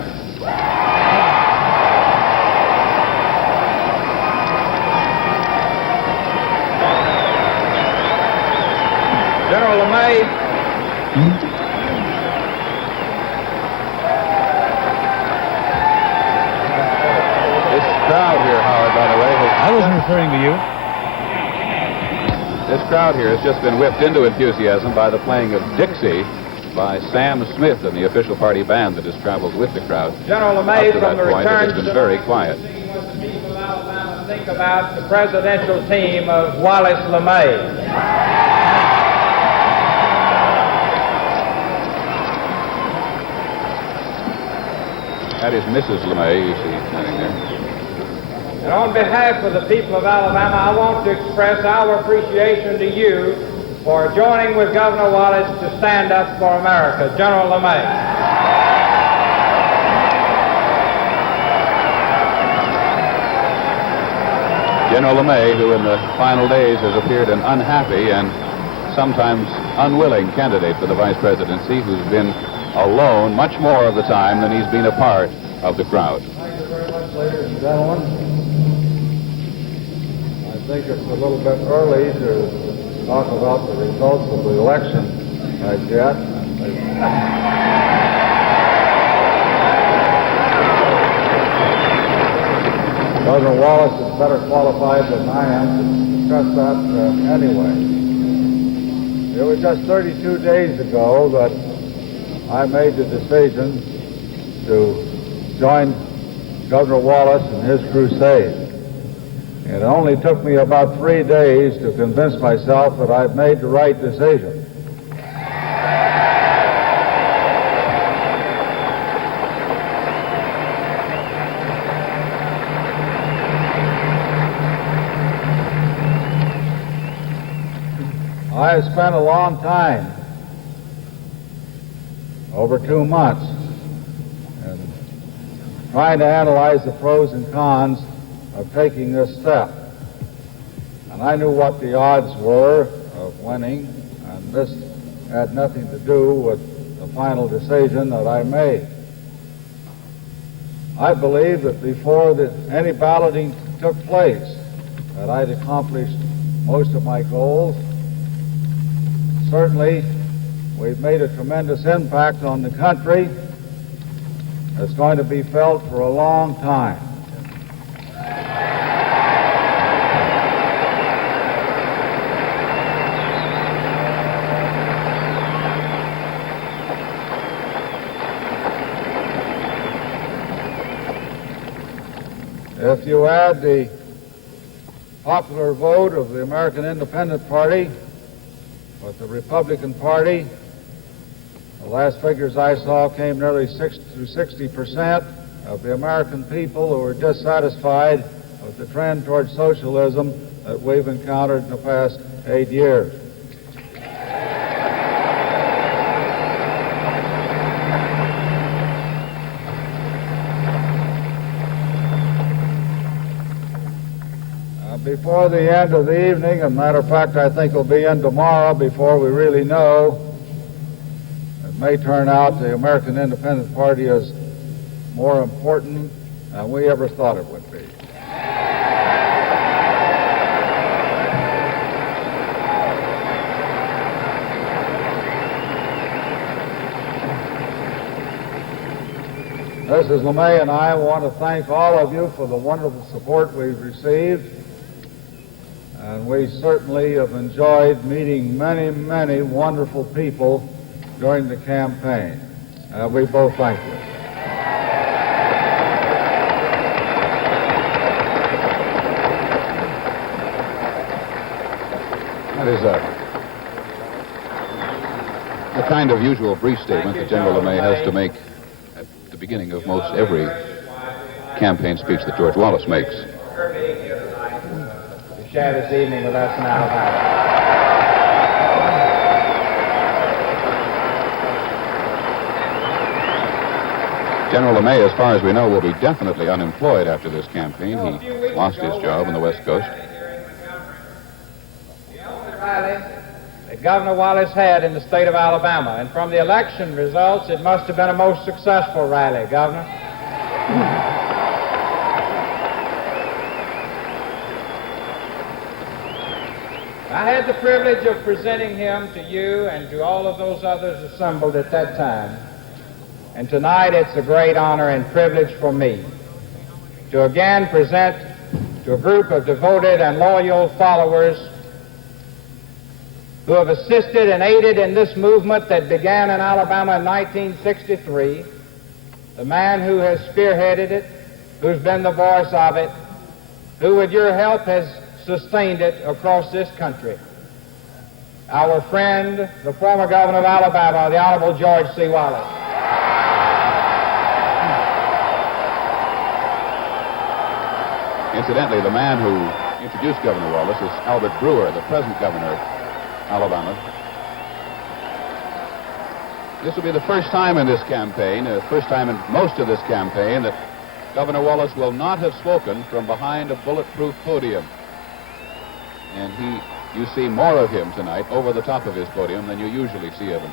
General LeMay This crowd here, Howard, by the way, I wasn't referring to you. This crowd here has just been whipped into enthusiasm by the playing of Dixie by Sam Smith and the official party band that has traveled with the crowd. General LeMay, from the point, it has been very quiet. What the people of Alabama think about the presidential team of Wallace LeMay. That is Mrs. LeMay, you see, standing there. And on behalf of the people of Alabama, I want to express our appreciation to you for joining with Governor Wallace to stand up for America. General LeMay. General LeMay, who in the final days has appeared an unhappy and sometimes unwilling candidate for the vice presidency, who's been alone much more of the time than he's been a part of the crowd. Thank you very much, ladies and gentlemen. I think it's a little bit early to talk about the results of the election as yet. Governor Wallace is better qualified than I am to discuss that anyway. It was just 32 days ago that I made the decision to join Governor Wallace in his crusade. It only took me about 3 days to convince myself that I'd made the right decision. I have spent a long time, over 2 months, in trying to analyze the pros and cons of taking this step. And I knew what the odds were of winning, and this had nothing to do with the final decision that I made. I believe that before any balloting took place, that I'd accomplished most of my goals. Certainly, we've made a tremendous impact on the country that's going to be felt for a long time. If you add the popular vote of the American Independent Party with the Republican Party, the last figures I saw came nearly 60% of the American people who are dissatisfied with the trend toward socialism that we've encountered in the past 8 years. Before the end of the evening, as a matter of fact, I think it'll be in tomorrow before we really know, it may turn out the American Independent Party is more important than we ever thought it would be. Mrs. LeMay and I want to thank all of you for the wonderful support we've received. And we certainly have enjoyed meeting many, many wonderful people during the campaign. We both thank you. That is the kind of usual brief statement that General LeMay has to make at the beginning of most every campaign speech that George Wallace makes. Share this evening with us in Alabama. General LeMay, as far as we know, will be definitely unemployed after this campaign. He lost his job on the West Coast. The only rally that Governor Wallace had in the state of Alabama, and from the election results, it must have been a most successful rally, Governor. I had the privilege of presenting him to you and to all of those others assembled at that time. And tonight it's a great honor and privilege for me to again present to a group of devoted and loyal followers who have assisted and aided in this movement that began in Alabama in 1963, the man who has spearheaded it, who's been the voice of it, who with your help has sustained it across this country. Our friend, the former governor of Alabama, the Honorable George C. Wallace. Incidentally, the man who introduced Governor Wallace is Albert Brewer, the present governor of Alabama. This will be the first time in this campaign, first time in most of this campaign, that Governor Wallace will not have spoken from behind a bulletproof podium. And you see more of him tonight over the top of his podium than you usually see of him.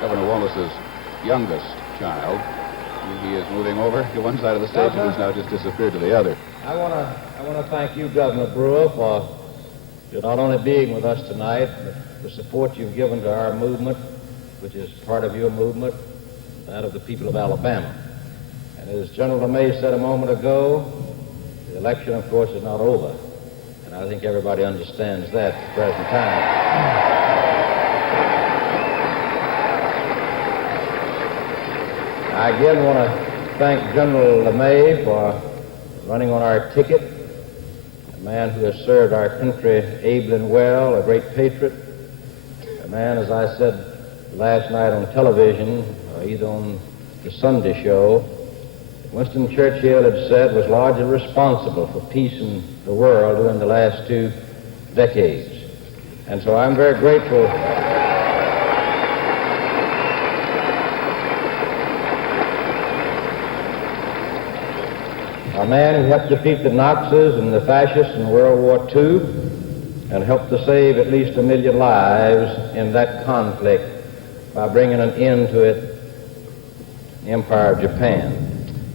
Governor Wallace's youngest child. He is moving over to one side of the stage and has now just disappeared to the other. I want to thank you, Governor Brewer, for not only being with us tonight, but the support you've given to our movement, which is part of your movement, that of the people of Alabama. And as General LeMay said a moment ago, the election, of course, is not over. And I think everybody understands that at the present time. I again want to thank General LeMay for running on our ticket, a man who has served our country ably and well, a great patriot, a man, as I said last night on television, or either on the Sunday show, Winston Churchill had said was largely responsible for peace in the world during the last 2 decades. And so I'm very grateful. A man who helped defeat the Nazis and the fascists in World War II and helped to save at least 1 million lives in that conflict by bringing an end to it, the Empire of Japan.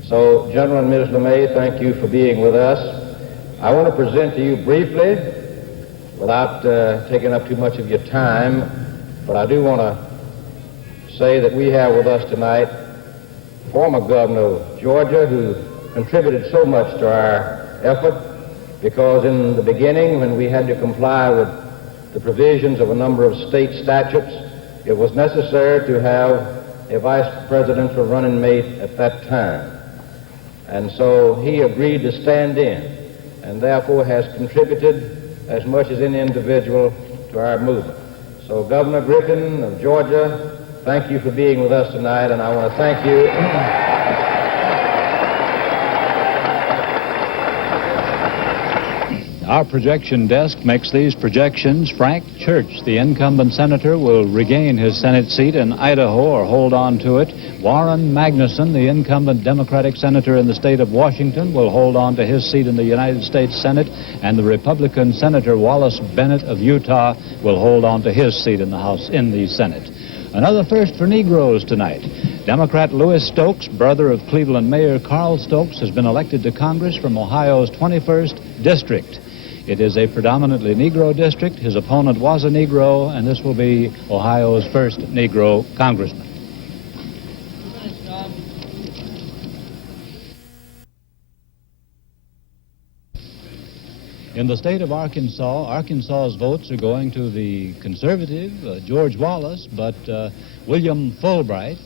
So, General and Ms. LeMay, thank you for being with us. I want to present to you briefly, without taking up too much of your time, but I do want to say that we have with us tonight former Governor of Georgia who contributed so much to our effort, because in the beginning, when we had to comply with the provisions of a number of state statutes, it was necessary to have a vice presidential running mate at that time. And so he agreed to stand in, and therefore has contributed as much as any individual to our movement. So Governor Griffin of Georgia, thank you for being with us tonight, and I want to thank you. Our projection desk makes these projections. Frank Church, the incumbent senator, will regain his Senate seat in Idaho or hold on to it. Warren Magnuson, the incumbent Democratic senator in the state of Washington, will hold on to his seat in the United States Senate. And the Republican Senator Wallace Bennett of Utah will hold on to his seat in the House, in the Senate. Another first for Negroes tonight. Democrat Louis Stokes, brother of Cleveland Mayor Carl Stokes, has been elected to Congress from Ohio's 21st District. It is a predominantly Negro district. His opponent was a Negro, and this will be Ohio's first Negro congressman. In the state of Arkansas, Arkansas's votes are going to the conservative, George Wallace, but William Fulbright,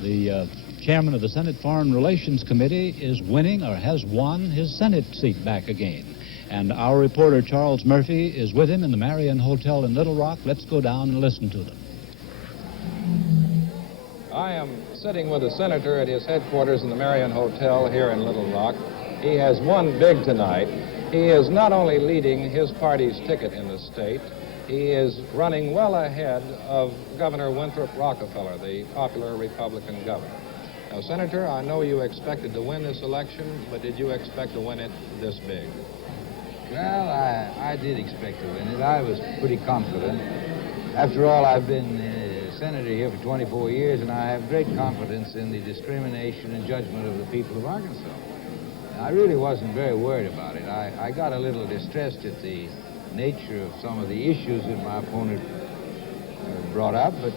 the chairman of the Senate Foreign Relations Committee, is winning or has won his Senate seat back again. And our reporter, Charles Murphy, is with him in the Marion Hotel in Little Rock. Let's go down and listen to them. I am sitting with the senator at his headquarters in the Marion Hotel here in Little Rock. He has won big tonight. He is not only leading his party's ticket in the state, he is running well ahead of Governor Winthrop Rockefeller, the popular Republican governor. Now, Senator, I know you expected to win this election, but did you expect to win it this big? Well, I did expect to win it. I was pretty confident. After all, I've been senator here for 24 years, and I have great confidence in the discrimination and judgment of the people of Arkansas. I really wasn't very worried about it. I got a little distressed at the nature of some of the issues that my opponent brought up, but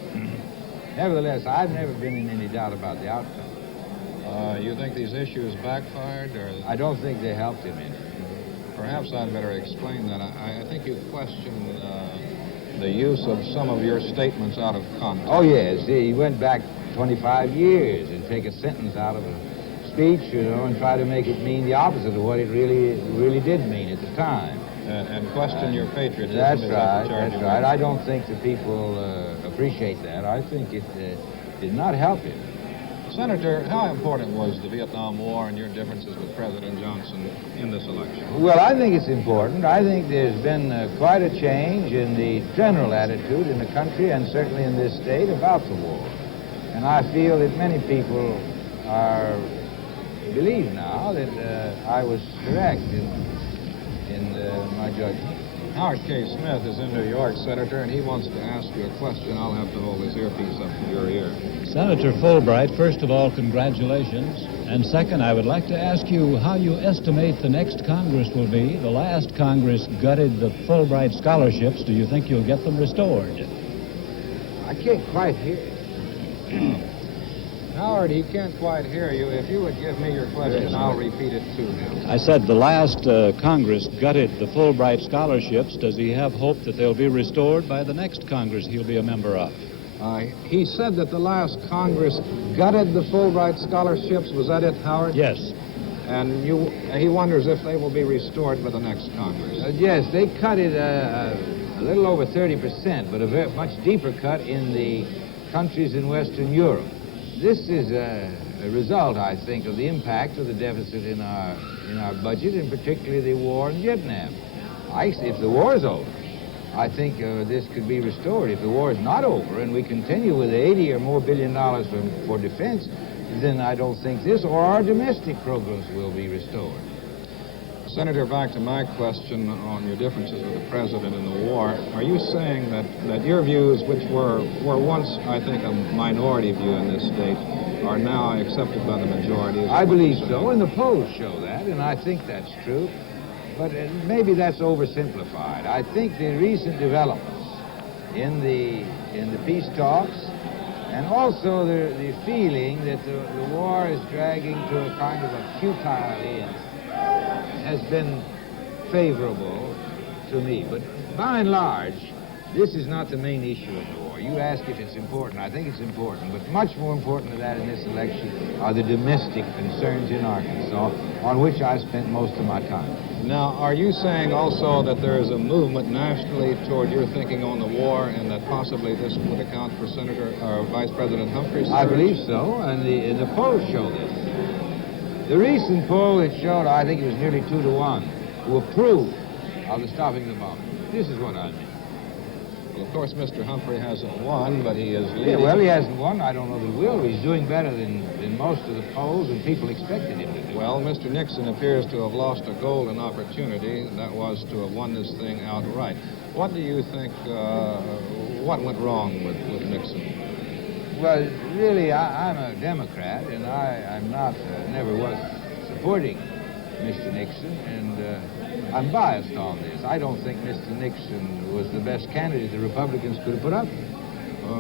nevertheless, I've never been in any doubt about the outcome. You think these issues backfired, or? I don't think they helped him any. Perhaps I'd better explain that. I think you question the use of some of your statements out of context. Oh, yes. He went back 25 years and take a sentence out of a speech, you know, and try to make it mean the opposite of what it really did mean at the time. And question your patriotism. That's right, that's right. I don't think the people appreciate that. I think it did not help him. Senator, how important was the Vietnam War and your differences with President Johnson in this election? Well, I think it's important. I think there's been quite a change in the general attitude in the country and certainly in this state about the war. And I feel that many people believe now that I was correct in my judgment. Howard K. Smith is in New York, Senator, and he wants to ask you a question. I'll have to hold his earpiece up to your ear. Senator Fulbright, first of all, congratulations. And second, I would like to ask you how you estimate the next Congress will be. The last Congress gutted the Fulbright scholarships. Do you think you'll get them restored? I can't quite hear. Howard, he can't quite hear you. If you would give me your question, I'll repeat it to him. I said the last Congress gutted the Fulbright scholarships. Does he have hope that they'll be restored by the next Congress he'll be a member of? He said that the last Congress gutted the Fulbright scholarships. Was that it, Howard? Yes. And he wonders if they will be restored by the next Congress. Yes, they cut it a little over 30%, but a much deeper cut in the countries in Western Europe. This is a result, I think, of the impact of the deficit in our budget, and particularly the war in Vietnam. If the war is over, I think this could be restored. If the war is not over and we continue with $80 or more billion for defense, then I don't think this or our domestic programs will be restored. Senator, back to my question on your differences with the president in the war. Are you saying that your views, which were once, I think, a minority view in this state, are now accepted by the majority? I believe so, and the polls show that, and I think that's true. But maybe that's oversimplified. I think the recent developments in the peace talks, and also the feeling that the war is dragging to a kind of a futile end, has been favorable to me. But by and large, this is not the main issue in the war. You ask if it's important. I think it's important. But much more important than that in this election are the domestic concerns in Arkansas, on which I spent most of my time. Now, are you saying also that there is a movement nationally toward your thinking on the war, and that possibly this would account for Senator or Vice President Humphrey's surge? I believe so, and the polls show this. The recent poll that showed, I think it was nearly 2-1, who approved of the stopping the bombing. This is what I mean. Well, of course, Mr. Humphrey hasn't won, but he is leading. Yeah, well, he hasn't won. I don't know that he will. He's doing better than most of the polls, and people expected him to do. Well, Mr. Nixon appears to have lost a golden opportunity. That was to have won this thing outright. What do you think, what went wrong with Nixon? Well, really, I'm a Democrat, and I'm not, never was supporting Mr. Nixon, and I'm biased on this. I don't think Mr. Nixon was the best candidate the Republicans could have put up.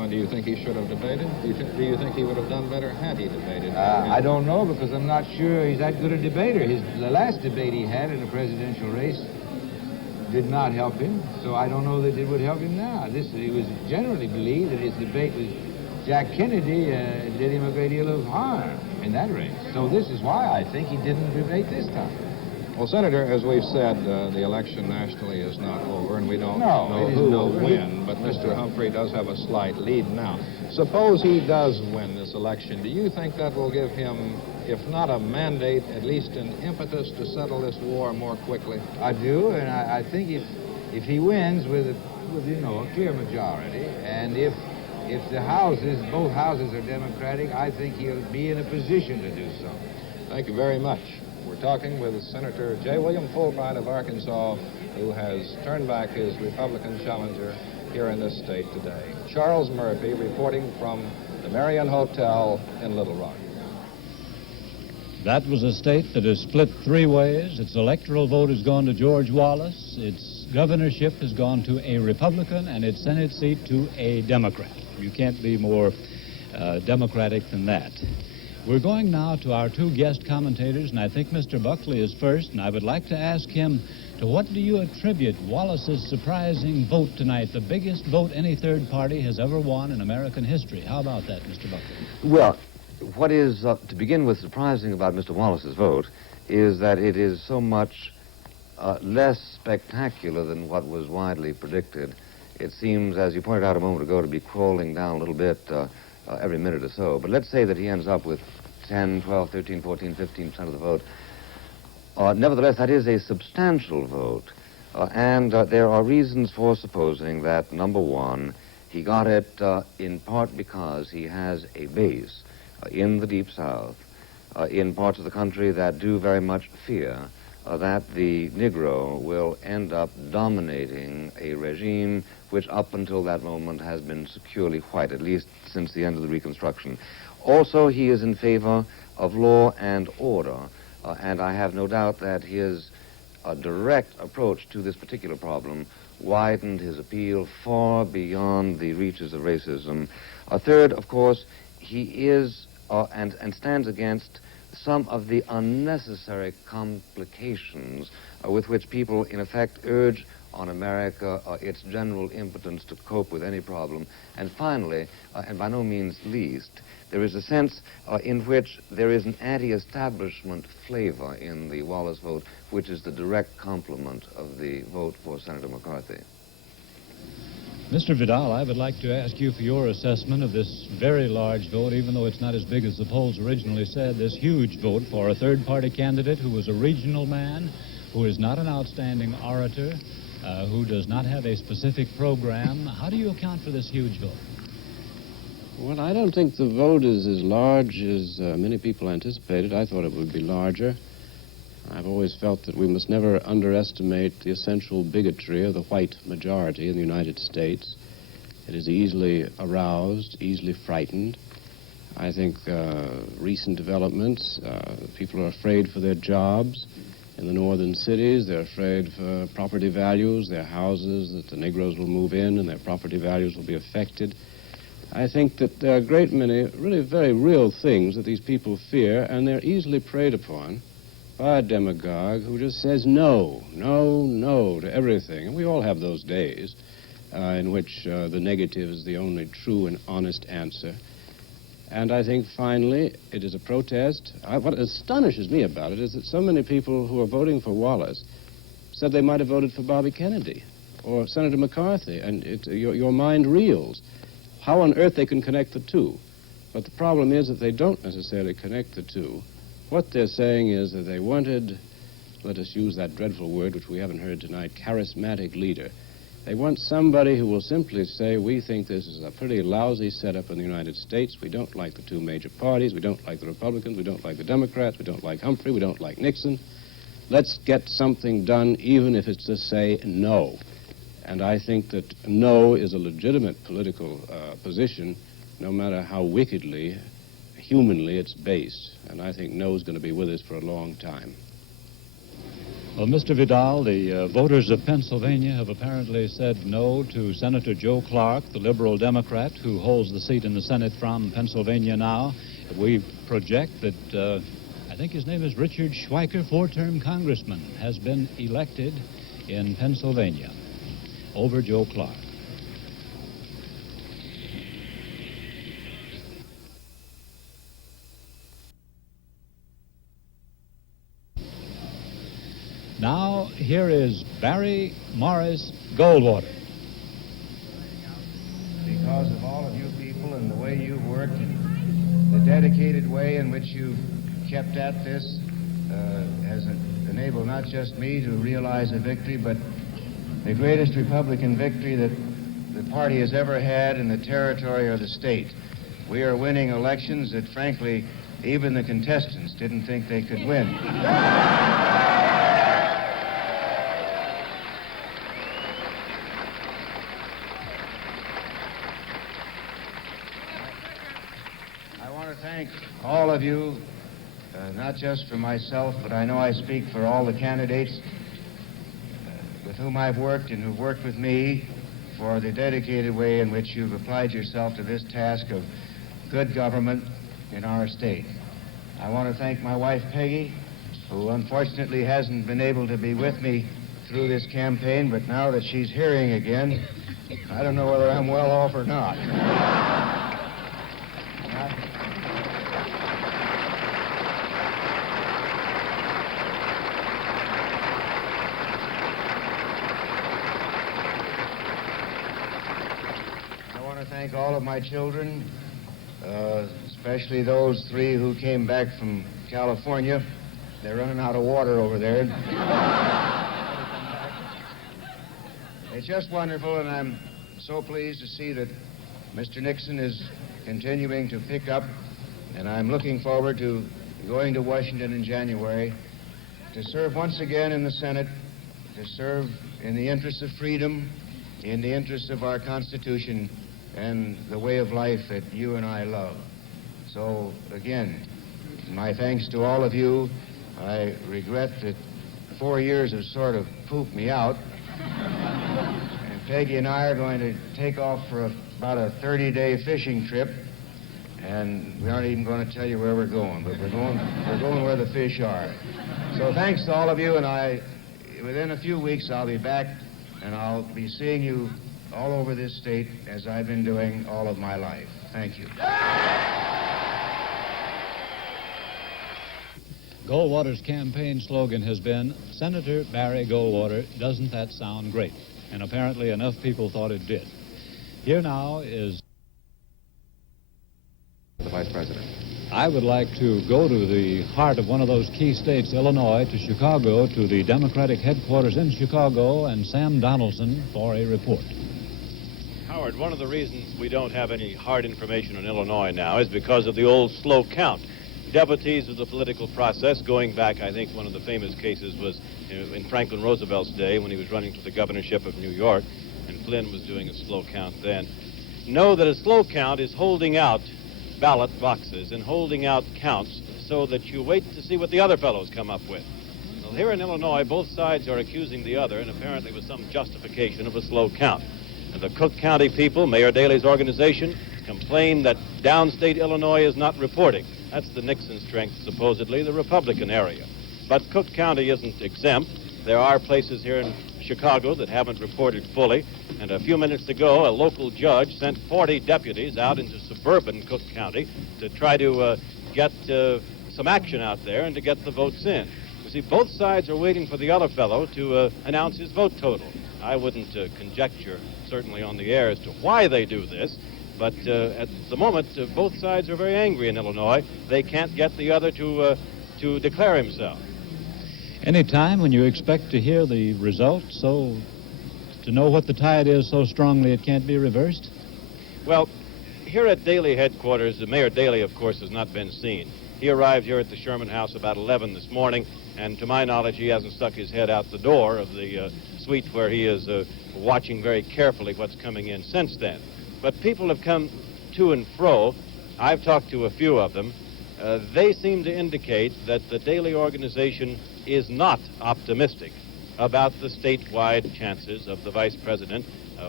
Do you think he should have debated? Do you think he would have done better had he debated? I don't know, because I'm not sure he's that good a debater. The last debate he had in a presidential race did not help him, so I don't know that it would help him now. It was generally believed that his debate with Jack Kennedy did him a great deal of harm in that race. So this is why I think he didn't debate this time. Well, Senator, as we've said, the election nationally is not over, and we don't know who will win, but Mr. Humphrey does have a slight lead now. Suppose he does win this election. Do you think that will give him, if not a mandate, at least an impetus to settle this war more quickly? I do, and I think if he wins with a clear majority, and if the houses, both houses are Democratic, I think he'll be in a position to do so. Thank you very much. We're talking with Senator J. William Fulbright of Arkansas, who has turned back his Republican challenger here in this state today. Charles Murphy reporting from the Marion Hotel in Little Rock. That was a state that is split three ways. Its electoral vote has gone to George Wallace, its governorship has gone to a Republican, and its Senate seat to a Democrat. You can't be more democratic than that. We're going now to our two guest commentators, and I think Mr. Buckley is first, and I would like to ask him, to what do you attribute Wallace's surprising vote tonight, the biggest vote any third party has ever won in American history? How about that, Mr. Buckley? Well, what is, to begin with, surprising about Mr. Wallace's vote is that it is so much less spectacular than what was widely predicted. It seems, as you pointed out a moment ago, to be crawling down a little bit every minute or so. But let's say that he ends up with 10, 12, 13, 14, 15% of the vote. Nevertheless, that is a substantial vote. And there are reasons for supposing that, number one, he got it in part because he has a base in the Deep South, in parts of the country that do very much fear that the Negro will end up dominating a regime which up until that moment has been securely white, at least since the end of the Reconstruction. Also, he is in favor of law and order, and I have no doubt that his direct approach to this particular problem widened his appeal far beyond the reaches of racism. Third, of course, he is and stands against some of the unnecessary complications with which people, in effect, urge on America its general impotence to cope with any problem. And finally, and by no means least, there is a sense in which there is an anti-establishment flavor in the Wallace vote, which is the direct complement of the vote for Senator McCarthy. Mr. Vidal, I would like to ask you for your assessment of this very large vote, even though it's not as big as the polls originally said, this huge vote for a third-party candidate who was a regional man, who is not an outstanding orator, who does not have a specific program. How do you account for this huge vote? Well, I don't think the vote is as large as many people anticipated. I thought it would be larger. I've always felt that we must never underestimate the essential bigotry of the white majority in the United States. It is easily aroused, easily frightened. I think recent developments, people are afraid for their jobs. In the northern cities, they're afraid for property values, their houses, that the Negroes will move in and their property values will be affected. I think that there are a great many really very real things that these people fear, and they're easily preyed upon by a demagogue who just says no, no, no to everything. And we all have those days in which the negative is the only true and honest answer. And I think, finally, it is a protest. What astonishes me about it is that so many people who are voting for Wallace said they might have voted for Bobby Kennedy or Senator McCarthy, and your mind reels. How on earth they can connect the two? But the problem is that they don't necessarily connect the two. What they're saying is that they wanted, let us use that dreadful word which we haven't heard tonight, charismatic leader. They want somebody who will simply say, we think this is a pretty lousy setup in the United States. We don't like the two major parties. We don't like the Republicans. We don't like the Democrats. We don't like Humphrey. We don't like Nixon. Let's get something done, even if it's to say no. And I think that no is a legitimate political position, no matter how wickedly, humanly it's based. And I think no is going to be with us for a long time. Well, Mr. Vidal, the voters of Pennsylvania have apparently said no to Senator Joe Clark, the liberal Democrat who holds the seat in the Senate from Pennsylvania now. We project that, I think his name is Richard Schweiker, four-term congressman, has been elected in Pennsylvania over Joe Clark. Now, here is Barry Morris Goldwater. Because of all of you people and the way you've worked, and the dedicated way in which you've kept at this has enabled not just me to realize a victory, but the greatest Republican victory that the party has ever had in the territory or the state. We are winning elections that, frankly, even the contestants didn't think they could win. Thank all of you, not just for myself, but I know I speak for all the candidates with whom I've worked and who've worked with me, for the dedicated way in which you've applied yourself to this task of good government in our state. I want to thank my wife, Peggy, who unfortunately hasn't been able to be with me through this campaign, but now that she's hearing again, I don't know whether I'm well off or not. Thank all of my children, especially those three who came back from California. They're running out of water over there. It's just wonderful, and I'm so pleased to see that Mr. Nixon is continuing to pick up, and I'm looking forward to going to Washington in January to serve once again in the Senate, to serve in the interests of freedom, in the interests of our Constitution, and the way of life that you and I love. So, again, my thanks to all of you. I regret that 4 years have sort of pooped me out. And Peggy and I are going to take off for about a 30-day fishing trip. And we aren't even going to tell you where we're going, but we're going where the fish are. So thanks to all of you, and within a few weeks I'll be back, and I'll be seeing you all over this state as I've been doing all of my life. Thank you. Goldwater's campaign slogan has been, Senator Barry Goldwater, doesn't that sound great? And apparently enough people thought it did. Here now is The Vice President. I would like to go to the heart of one of those key states, Illinois, to Chicago, to the Democratic headquarters in Chicago, and Sam Donaldson for a report. Howard, one of the reasons we don't have any hard information on Illinois now is because of the old slow count. Devotees of the political process, going back, I think one of the famous cases was in Franklin Roosevelt's day when he was running for the governorship of New York, and Flynn was doing a slow count then, know that a slow count is holding out ballot boxes and holding out counts so that you wait to see what the other fellows come up with. Well, here in Illinois, both sides are accusing the other, and apparently with some justification, of a slow count. And the Cook County people, Mayor Daley's organization, complain that downstate Illinois is not reporting. That's the Nixon strength, supposedly, the Republican area. But Cook County isn't exempt. There are places here in Chicago that haven't reported fully, and a few minutes ago, a local judge sent 40 deputies out into suburban Cook County to try to get some action out there and to get the votes in. You see, both sides are waiting for the other fellow to announce his vote total. I wouldn't conjecture, certainly on the air, as to why they do this, but at the moment, both sides are very angry in Illinois. They can't get the other to declare himself. Any time when you expect to hear the results, so to know what the tide is so strongly it can't be reversed? Well, here at Daley headquarters, Mayor Daley, of course, has not been seen. He arrived here at the Sherman House about 11 this morning, and to my knowledge, he hasn't stuck his head out the door of the suite where he is watching very carefully what's coming in since then. But people have come to and fro. I've talked to a few of them. They seem to indicate that the Daley organization is not optimistic about the statewide chances of the vice president,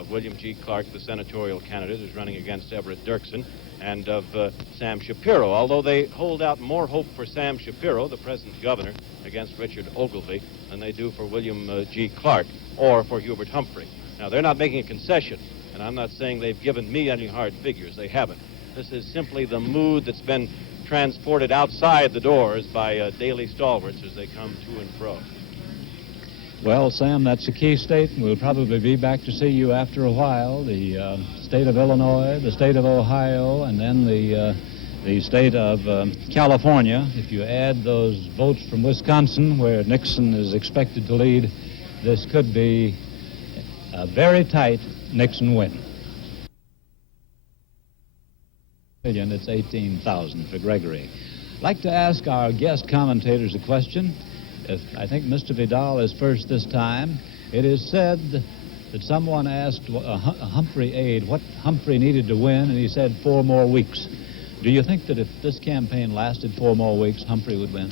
William G. Clark, the senatorial candidate who's running against Everett Dirksen, and of Sam Shapiro, although they hold out more hope for Sam Shapiro, the present governor, against Richard Ogilvie, than they do for William G. Clark or for Hubert Humphrey. Now, they're not making a concession, and I'm not saying they've given me any hard figures. They haven't. This is simply the mood that's been transported outside the doors by Daley stalwarts as they come to and fro. Well, Sam, that's a key state, and we'll probably be back to see you after a while. The state of Illinois, the state of Ohio, and then the state of California. If you add those votes from Wisconsin, where Nixon is expected to lead, this could be a very tight Nixon win. It's 18,000 for Gregory. I'd like to ask our guest commentators a question. I think Mr. Vidal is first this time. It is said that someone asked a Humphrey aide what Humphrey needed to win, and he said 4 more weeks. Do you think that if this campaign lasted 4 more weeks, Humphrey would win?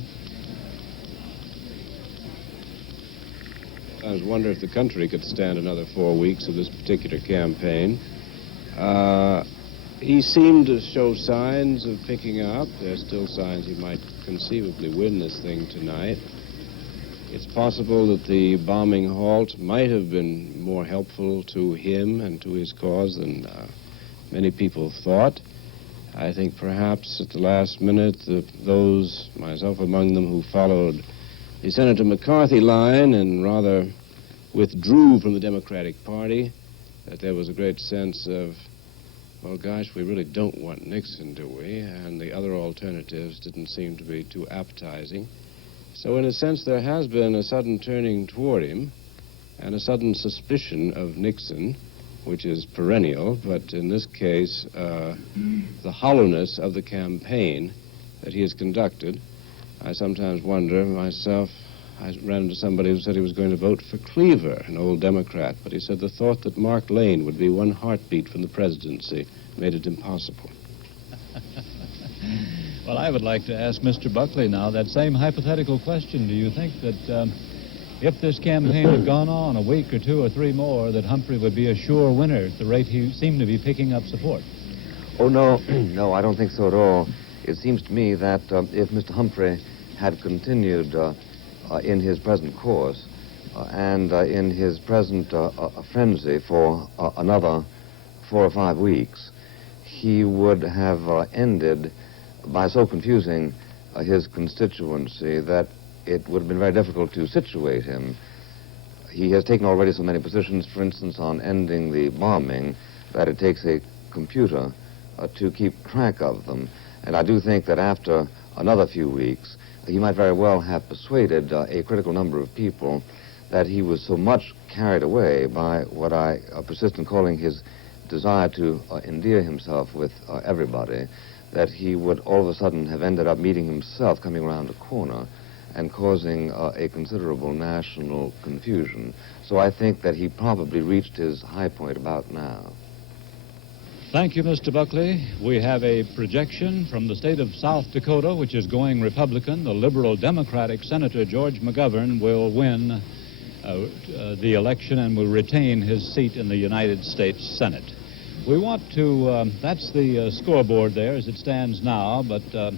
I wonder if the country could stand another 4 weeks of this particular campaign. He seemed to show signs of picking up. There's still signs he might conceivably win this thing tonight. It's possible that the bombing halt might have been more helpful to him and to his cause than many people thought. I think perhaps at the last minute, those, myself among them, who followed the Senator McCarthy line and rather withdrew from the Democratic Party, that there was a great sense of, well, gosh, we really don't want Nixon, do we? And the other alternatives didn't seem to be too appetizing. So in a sense, there has been a sudden turning toward him and a sudden suspicion of Nixon, which is perennial, but in this case, the hollowness of the campaign that he has conducted. I sometimes wonder myself, I ran into somebody who said he was going to vote for Cleaver, an old Democrat, but he said the thought that Mark Lane would be one heartbeat from the presidency made it impossible. Well, I would like to ask Mr. Buckley now that same hypothetical question. Do you think that if this campaign had gone on a week or 2 or 3 more, that Humphrey would be a sure winner at the rate he seemed to be picking up support? Oh, no, no, I don't think so at all. It seems to me that if Mr. Humphrey had continued in his present course and in his present frenzy for another 4 or 5 weeks, he would have ended by so confusing his constituency that it would have been very difficult to situate him. He has taken already so many positions, for instance, on ending the bombing, that it takes a computer to keep track of them. And I do think that after another few weeks, he might very well have persuaded a critical number of people that he was so much carried away by what I persist in calling his desire to endear himself with everybody, that he would all of a sudden have ended up meeting himself coming around a corner and causing a considerable national confusion. So I think that he probably reached his high point about now. Thank you, Mr. Buckley. We have a projection from the state of South Dakota, which is going Republican. The liberal Democratic Senator George McGovern will win the election and will retain his seat in the United States Senate. We want to, that's the scoreboard there as it stands now, but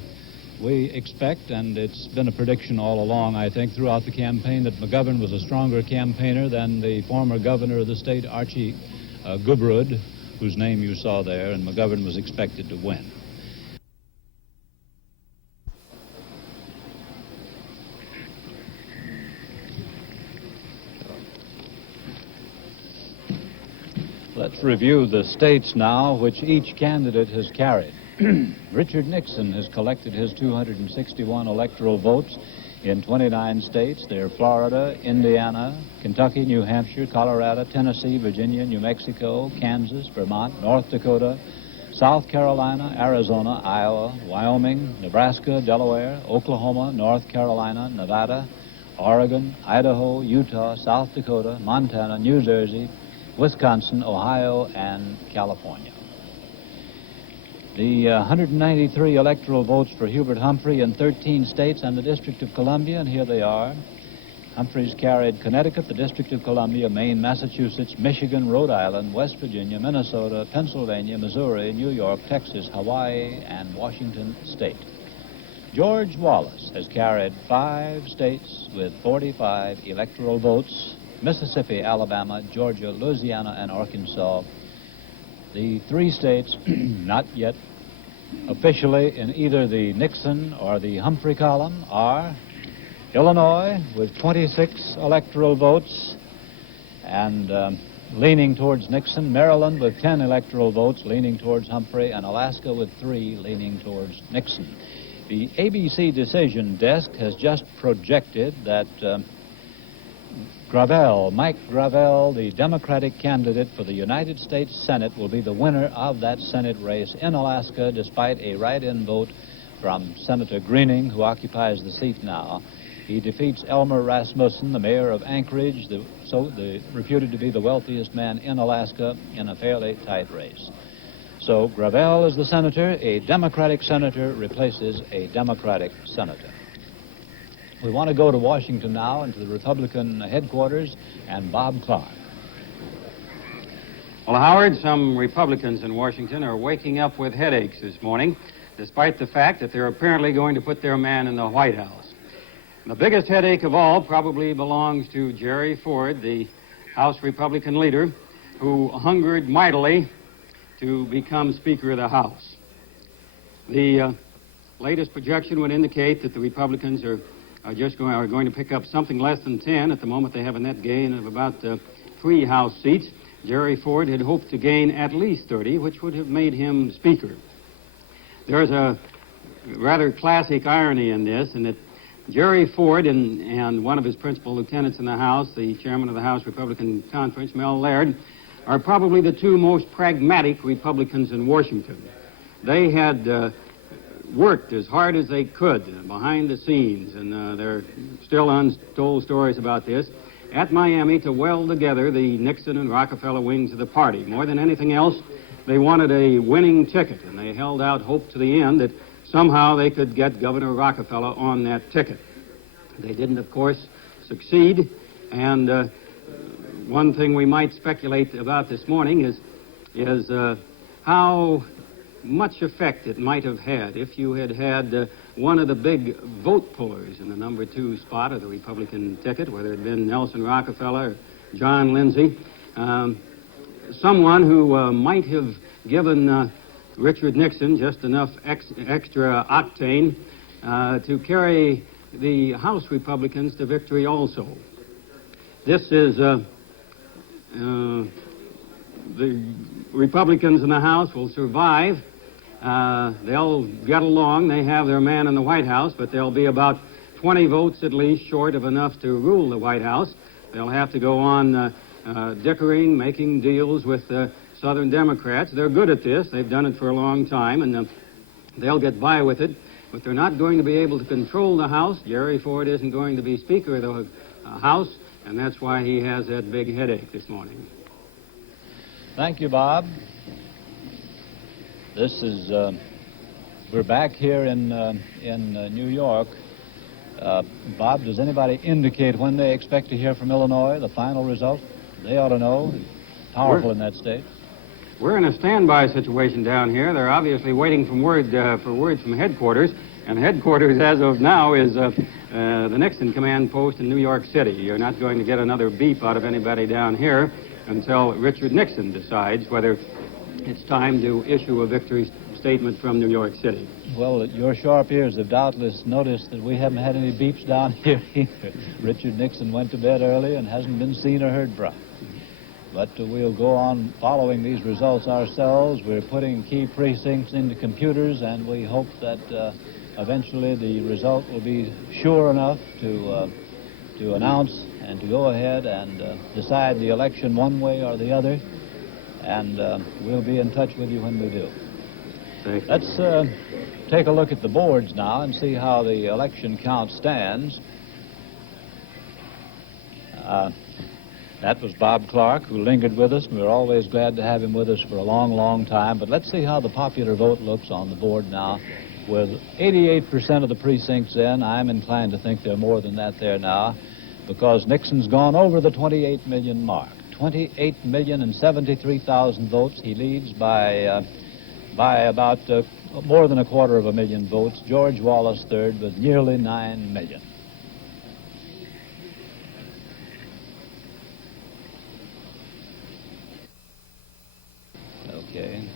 we expect, and it's been a prediction all along, I think, throughout the campaign, that McGovern was a stronger campaigner than the former governor of the state, Archie Gubrud, whose name you saw there, and McGovern was expected to win. Let's review the states now, which each candidate has carried. Richard Nixon has collected his 261 electoral votes in 29 states. They're Florida, Indiana, Kentucky, New Hampshire, Colorado, Tennessee, Virginia, New Mexico, Kansas, Vermont, North Dakota, South Carolina, Arizona, Iowa, Wyoming, Nebraska, Delaware, Oklahoma, North Carolina, Nevada, Oregon, Idaho, Utah, South Dakota, Montana, New Jersey, Wisconsin, Ohio, and California. The 193 electoral votes for Hubert Humphrey in 13 states and the District of Columbia, and here they are. Humphrey's carried Connecticut, the District of Columbia, Maine, Massachusetts, Michigan, Rhode Island, West Virginia, Minnesota, Pennsylvania, Missouri, New York, Texas, Hawaii, and Washington State. George Wallace has carried 5 states with 45 electoral votes: Mississippi, Alabama, Georgia, Louisiana, and Arkansas. The 3 states not yet officially in either the Nixon or the Humphrey column are Illinois with 26 electoral votes and leaning towards Nixon, Maryland with 10 electoral votes leaning towards Humphrey, and Alaska with 3 leaning towards Nixon. The ABC decision desk has just projected that Mike Gravel, the Democratic candidate for the United States Senate, will be the winner of that Senate race in Alaska, despite a write-in vote from Senator Greening, who occupies the seat now. He defeats Elmer Rasmussen, the mayor of Anchorage, reputed to be the wealthiest man in Alaska, in a fairly tight race. So Gravel is the senator. A Democratic senator replaces a Democratic senator. We want to go to Washington now and to the Republican headquarters and Bob Clark. Well, Howard, some Republicans in Washington are waking up with headaches this morning, despite the fact that they're apparently going to put their man in the White House. The biggest headache of all probably belongs to Jerry Ford, the House Republican leader, who hungered mightily to become Speaker of the House. The latest projection would indicate that the Republicans are going to pick up something less than 10. At the moment, they have a net gain of about 3 House seats. Jerry Ford had hoped to gain at least 30, which would have made him Speaker. There's a rather classic irony in this, in that Jerry Ford and one of his principal lieutenants in the House, the chairman of the House Republican Conference, Mel Laird, are probably the 2 most pragmatic Republicans in Washington. They had worked as hard as they could behind the scenes, and there are still untold stories about this, at Miami to weld together the Nixon and Rockefeller wings of the party. More than anything else, they wanted a winning ticket, and they held out hope to the end that somehow they could get Governor Rockefeller on that ticket. They didn't, of course, succeed, and one thing we might speculate about this morning is how much effect it might have had if you had had one of the big vote pullers in the number 2 spot of the Republican ticket, whether it had been Nelson Rockefeller or John Lindsay, someone who might have given Richard Nixon just enough extra octane to carry the House Republicans to victory also. This is the Republicans in the House will survive. They'll get along. They have their man in the White House, but they'll be about 20 votes at least short of enough to rule the White House. They'll have to go on dickering, making deals with Southern Democrats. They're good at this. They've done it for a long time, and they'll get by with it. But they're not going to be able to control the House. Jerry Ford isn't going to be Speaker of the House, and that's why he has that big headache this morning. Thank you, Bob. This is, we're back here in New York. Bob, does anybody indicate when they expect to hear from Illinois, the final result? They ought to know. Powerful in that state. We're in a standby situation down here. They're obviously waiting for word from headquarters, and headquarters as of now is the Nixon command post in New York City. You're not going to get another beep out of anybody down here until Richard Nixon decides whether it's time to issue a victory statement from New York City. Well, your sharp ears have doubtless noticed that we haven't had any beeps down here either. Richard Nixon went to bed early and hasn't been seen or heard from. But we'll go on following these results ourselves. We're putting key precincts into computers, and we hope that eventually the result will be sure enough to announce and to go ahead and decide the election one way or the other. And we'll be in touch with you when we do. Let's take a look at the boards now and see how the election count stands. That was Bob Clark, who lingered with us. We're always glad to have him with us for a long, long time. But let's see how the popular vote looks on the board now. With 88% of the precincts in, I'm inclined to think there are more than that there now, because Nixon's gone over the 28 million mark. 28,073,000 votes. He leads by about more than 250,000 votes. George Wallace third with nearly 9 million. Okay.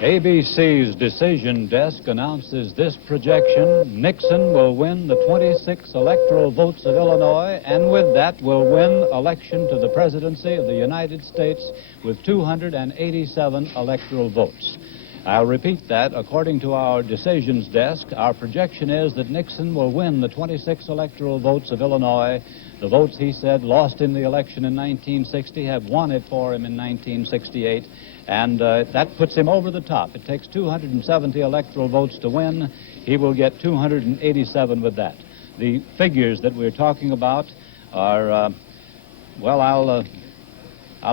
ABC's decision desk announces this projection. Nixon will win the 26 electoral votes of Illinois, and with that will win election to the presidency of the United States with 287 electoral votes. I'll repeat that. According to our decisions desk, our projection is that Nixon will win the 26 electoral votes of Illinois. The votes, he said, lost in the election in 1960 have won it for him in 1968, and that puts him over the top. It takes 270 electoral votes to win. He will get 287 with that. The figures that we're talking about are, well, I'll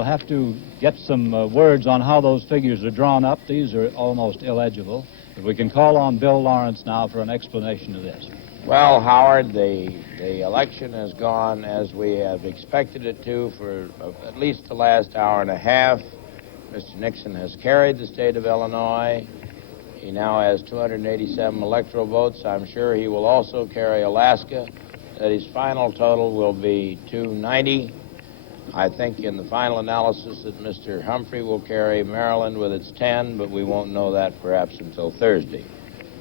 have to get some words on how those figures are drawn up. These are almost illegible. But we can call on Bill Lawrence now for an explanation of this. Well, Howard, the election has gone as we have expected it to for at least the last hour and a half. Mr. Nixon has carried the state of Illinois. He now has 287 electoral votes. I'm sure he will also carry Alaska. That his final total will be 290. I think in the final analysis that Mr. Humphrey will carry Maryland with its 10, but we won't know that perhaps until Thursday.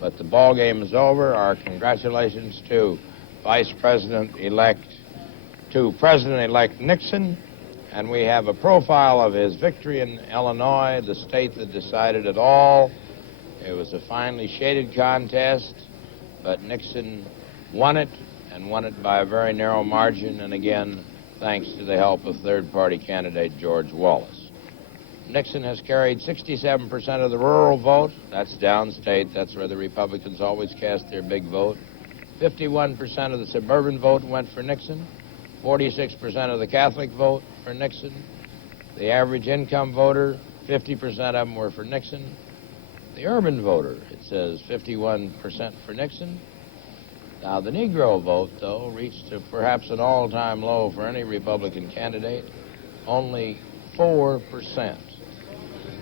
But the ball game is over. Our congratulations to President-elect Nixon. And we have a profile of his victory in Illinois, the state that decided it all. It was a finely shaded contest, but Nixon won it, and won it by a very narrow margin, and again, thanks to the help of third-party candidate George Wallace. Nixon has carried 67% of the rural vote. That's downstate. That's where the Republicans always cast their big vote. 51% of the suburban vote went for Nixon. 46% of the Catholic vote for Nixon. The average income voter, 50% of them were for Nixon. The urban voter, it says 51% for Nixon. Now, the Negro vote, though, reached perhaps an all-time low for any Republican candidate, only 4%.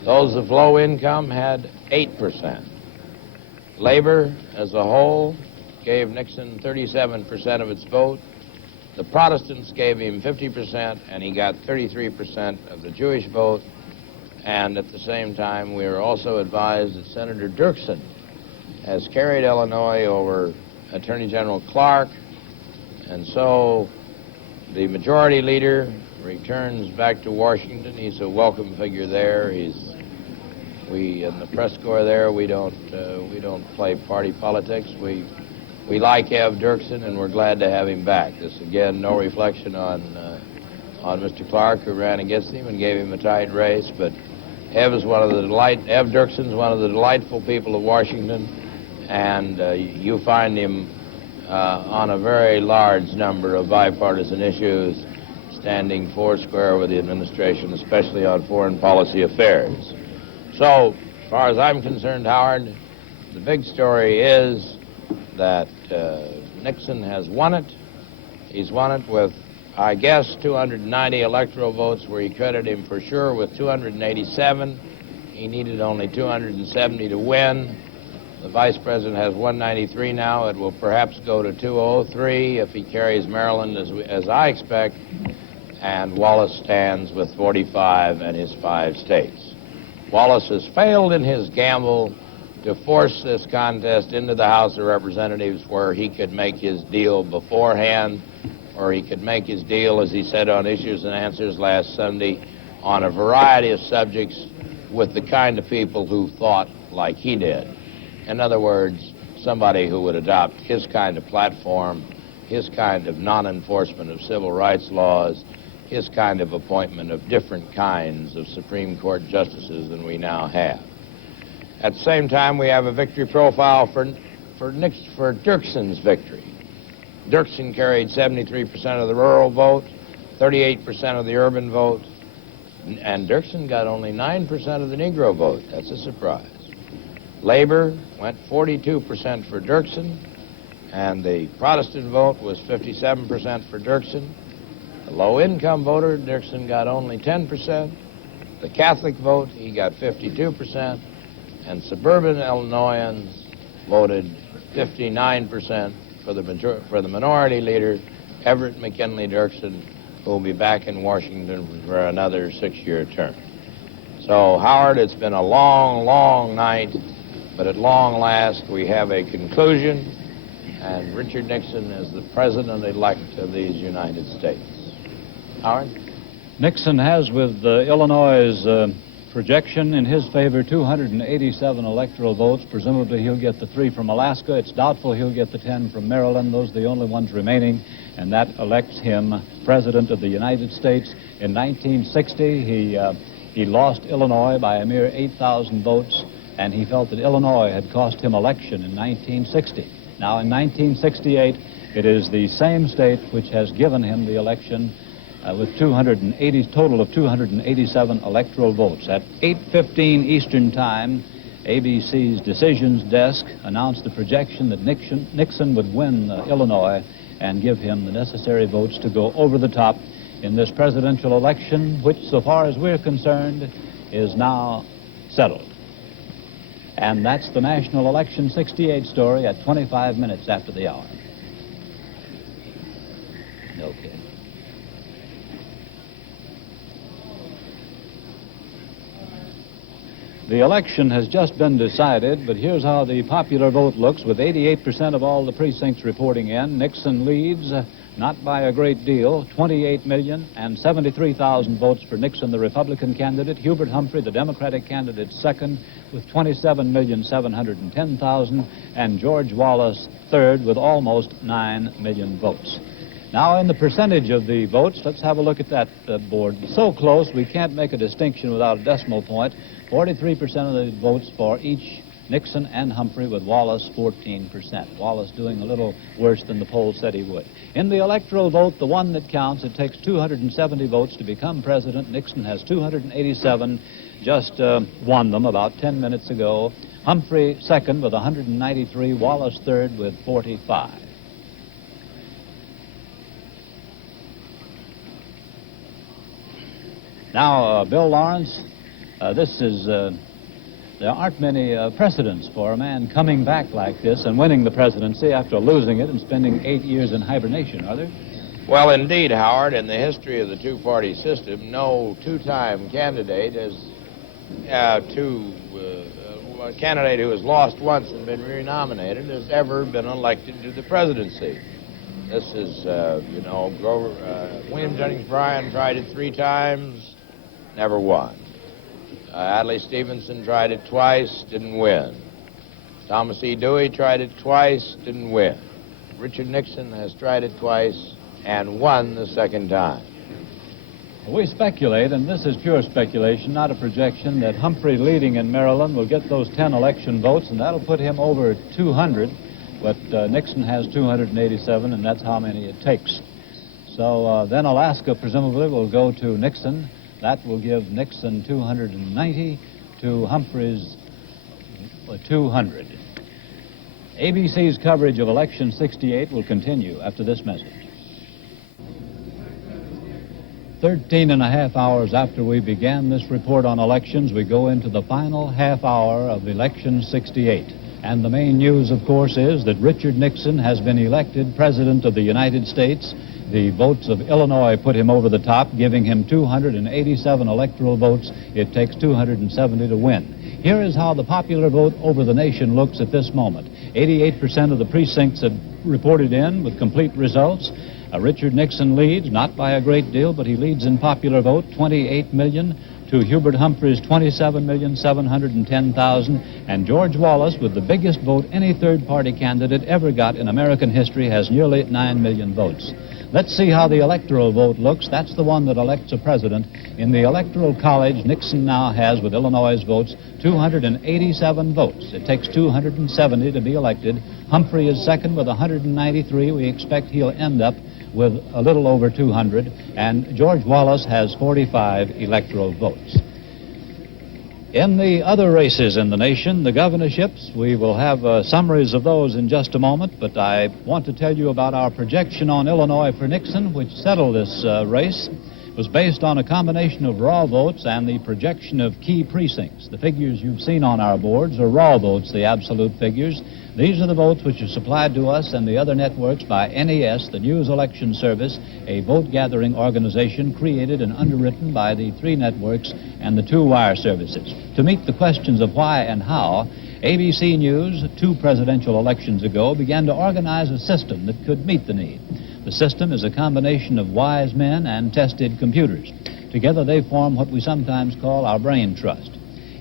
Those of low income had 8%. Labor, as a whole, gave Nixon 37% of its vote. The Protestants gave him 50%, and he got 33% of the Jewish vote. And at the same time, we were also advised that Senator Dirksen has carried Illinois over Attorney General Clark, and so the majority leader returns back to Washington. He's a welcome figure there. We in the press corps there, we don't play party politics. We like Ev Dirksen, and we're glad to have him back. This again, no reflection on Mr. Clark, who ran against him and gave him a tight race, but Ev Dirksen's one of the delightful people of Washington, and you find him on a very large number of bipartisan issues, standing foursquare with the administration, especially on foreign policy affairs. So, as far as I'm concerned, Howard, the big story is that Nixon has won it. He's won it with, I guess, 290 electoral votes, where he credited him for sure with 287. He needed only 270 to win. The vice president has 193 now. It will perhaps go to 203 if he carries Maryland, as I expect. And Wallace stands with 45 and his 5 states. Wallace has failed in his gamble to force this contest into the House of Representatives, where he could make his deal beforehand, or he could make his deal, as he said on Issues and Answers last Sunday, on a variety of subjects with the kind of people who thought like he did. In other words, somebody who would adopt his kind of platform, his kind of non-enforcement of civil rights laws, his kind of appointment of different kinds of Supreme Court justices than we now have. At the same time, we have a victory profile for Dirksen's victory. Dirksen carried 73% of the rural vote, 38% of the urban vote, and Dirksen got only 9% of the Negro vote. That's a surprise. Labor went 42% for Dirksen, and the Protestant vote was 57% for Dirksen. The low-income voter, Dirksen got only 10%. The Catholic vote, he got 52%. And suburban Illinoisans voted 59% for the minority leader, Everett McKinley Dirksen, who will be back in Washington for another 6-year term. So, Howard, it's been a long, long night, but at long last we have a conclusion, and Richard Nixon is the president-elect of these United States. Howard? Nixon has, with Illinois' projection in his favor, 287 electoral votes. Presumably he'll get the 3 from Alaska. It's doubtful he'll get the 10 from Maryland. Those are the only ones remaining, and that elects him President of the United States. In 1960, he lost Illinois by a mere 8,000 votes, and he felt that Illinois had cost him election in 1960. Now, in 1968, it is the same state which has given him the election with total of 287 electoral votes. At 8:15 Eastern Time, ABC's Decisions Desk announced the projection that Nixon would win Illinois and give him the necessary votes to go over the top in this presidential election, which, so far as we're concerned, is now settled. And that's the National Election 68 story at 25 minutes after the hour. Okay. The election has just been decided, but here's how the popular vote looks. With 88% of all the precincts reporting in, Nixon leads, not by a great deal, 28,073,000 votes for Nixon, the Republican candidate. Hubert Humphrey, the Democratic candidate, second, with 27,710,000, and George Wallace, third, with almost 9 million votes. Now, in the percentage of the votes, let's have a look at that board. So close, we can't make a distinction without a decimal point. 43% of the votes for each Nixon and Humphrey, with Wallace 14%. Wallace doing a little worse than the poll said he would. In the electoral vote, the one that counts, it takes 270 votes to become president. Nixon has 287, just won them about 10 minutes ago. Humphrey second with 193, Wallace third with 45. Now, Bill Lawrence, there aren't many precedents for a man coming back like this and winning the presidency after losing it and spending 8 years in hibernation, are there? Well, indeed, Howard, in the history of the two-party system, no two-time candidate a candidate who has lost once and been renominated has ever been elected to the presidency. This is, William Jennings Bryan tried it 3 times, never won. Adlai Stevenson tried it twice, didn't win. Thomas E. Dewey tried it twice, didn't win. Richard Nixon has tried it twice and won the second time. We speculate, and this is pure speculation, not a projection, that Humphrey leading in Maryland will get those 10 election votes, and that'll put him over 200. But Nixon has 287, and that's how many it takes. So then Alaska presumably will go to Nixon. That will give Nixon 290 to Humphrey's 200. ABC's coverage of Election 68 will continue after this message. 13 and a half hours after we began this report on elections, we go into the final half hour of Election 68. And the main news, of course, is that Richard Nixon has been elected President of the United States. The votes of Illinois put him over the top, giving him 287 electoral votes. It takes 270 to win. Here is how the popular vote over the nation looks at this moment. 88% of the precincts have reported in with complete results. Richard Nixon leads, not by a great deal, but he leads in popular vote, 28 million to Hubert Humphrey's 27,710,000, and George Wallace, with the biggest vote any third-party candidate ever got in American history, has nearly 9 million votes. Let's see how the electoral vote looks. That's the one that elects a president. In the Electoral College, Nixon now has, with Illinois' votes, 287 votes. It takes 270 to be elected. Humphrey is second with 193. We expect he'll end up with a little over 200. And George Wallace has 45 electoral votes. In the other races in the nation, the governorships, we will have summaries of those in just a moment, but I want to tell you about our projection on Illinois for Nixon, which settled this race. It was based on a combination of raw votes and the projection of key precincts. The figures you've seen on our boards are raw votes, the absolute figures. These are the votes which are supplied to us and the other networks by NES, the News Election Service, a vote-gathering organization created and underwritten by the 3 networks and the 2 wire services. To meet the questions of why and how, ABC News, 2 presidential elections ago, began to organize a system that could meet the need. The system is a combination of wise men and tested computers. Together they form what we sometimes call our brain trust.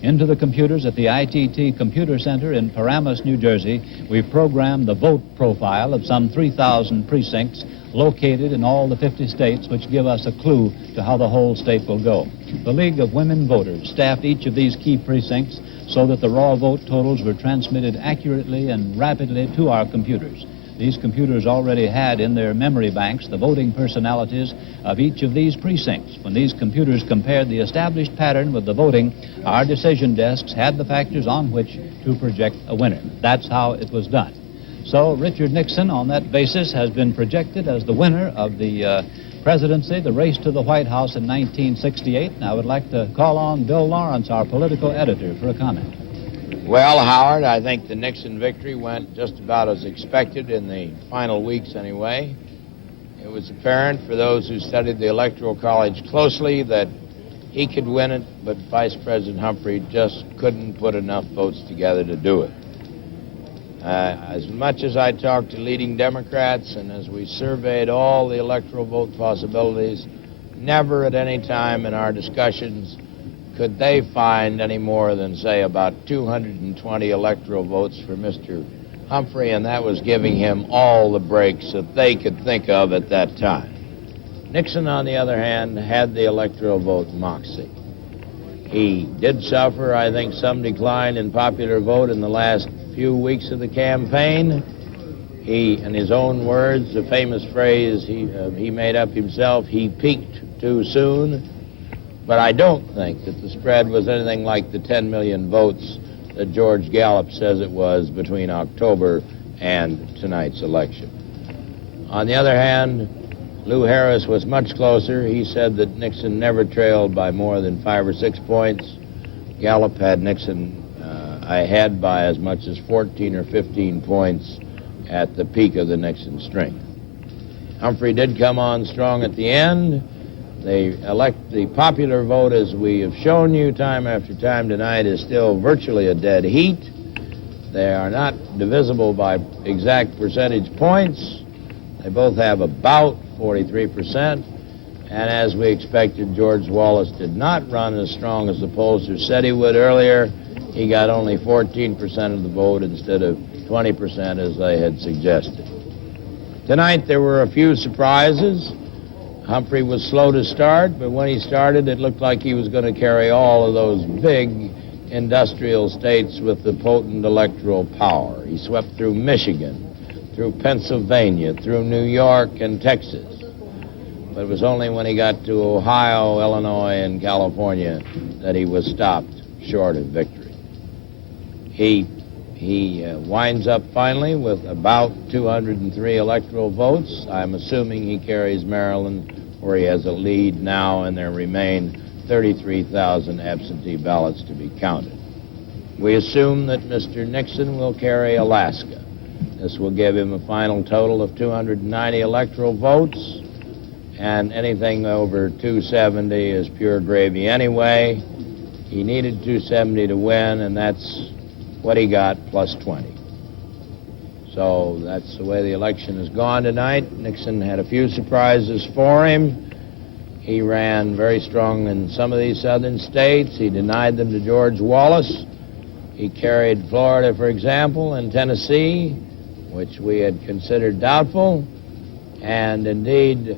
Into the computers at the ITT Computer Center in Paramus, New Jersey, we've programmed the vote profile of some 3,000 precincts located in all the 50 states, which give us a clue to how the whole state will go. The League of Women Voters staffed each of these key precincts so that the raw vote totals were transmitted accurately and rapidly to our computers. These computers already had in their memory banks the voting personalities of each of these precincts. When these computers compared the established pattern with the voting, our decision desks had the factors on which to project a winner. That's how it was done. So Richard Nixon, on that basis, has been projected as the winner of the presidency, the race to the White House in 1968. And I would like to call on Bill Lawrence, our political editor, for a comment. Well, Howard, I think the Nixon victory went just about as expected in the final weeks anyway. It was apparent for those who studied the Electoral College closely that he could win it, but Vice President Humphrey just couldn't put enough votes together to do it. As much as I talked to leading Democrats and as we surveyed all the electoral vote possibilities, never at any time in our discussions could they find any more than, say, about 220 electoral votes for Mr. Humphrey, and that was giving him all the breaks that they could think of at that time. Nixon, on the other hand, had the electoral vote moxie. He did suffer, I think, some decline in popular vote in the last few weeks of the campaign. He, in his own words, the famous phrase he made up himself, he peaked too soon. But I don't think that the spread was anything like the 10 million votes that George Gallup says it was between October and tonight's election. On the other hand, Lou Harris was much closer. He said that Nixon never trailed by more than 5 or 6 points. Gallup had Nixon ahead by as much as 14 or 15 points at the peak of the Nixon strength. Humphrey did come on strong at the end. The popular vote, as we have shown you time after time tonight, is still virtually a dead heat. They are not divisible by exact percentage points. They both have about 43%. And as we expected, George Wallace did not run as strong as the pollsters said he would earlier. He got only 14% of the vote instead of 20% as they had suggested. Tonight there were a few surprises. Humphrey was slow to start, but when he started, it looked like he was going to carry all of those big industrial states with the potent electoral power. He swept through Michigan, through Pennsylvania, through New York and Texas. But it was only when he got to Ohio, Illinois, and California that he was stopped short of victory. He winds up finally with about 203 electoral votes. I'm assuming he carries Maryland, where he has a lead now, and there remain 33,000 absentee ballots to be counted. We assume that Mr. Nixon will carry Alaska. This will give him a final total of 290 electoral votes, and anything over 270 is pure gravy anyway. He needed 270 to win, and that's what he got, plus 20. So that's the way the election has gone tonight. Nixon had a few surprises for him. He ran very strong in some of these southern states. He denied them to George Wallace. He carried Florida, for example, and Tennessee, which we had considered doubtful. And indeed,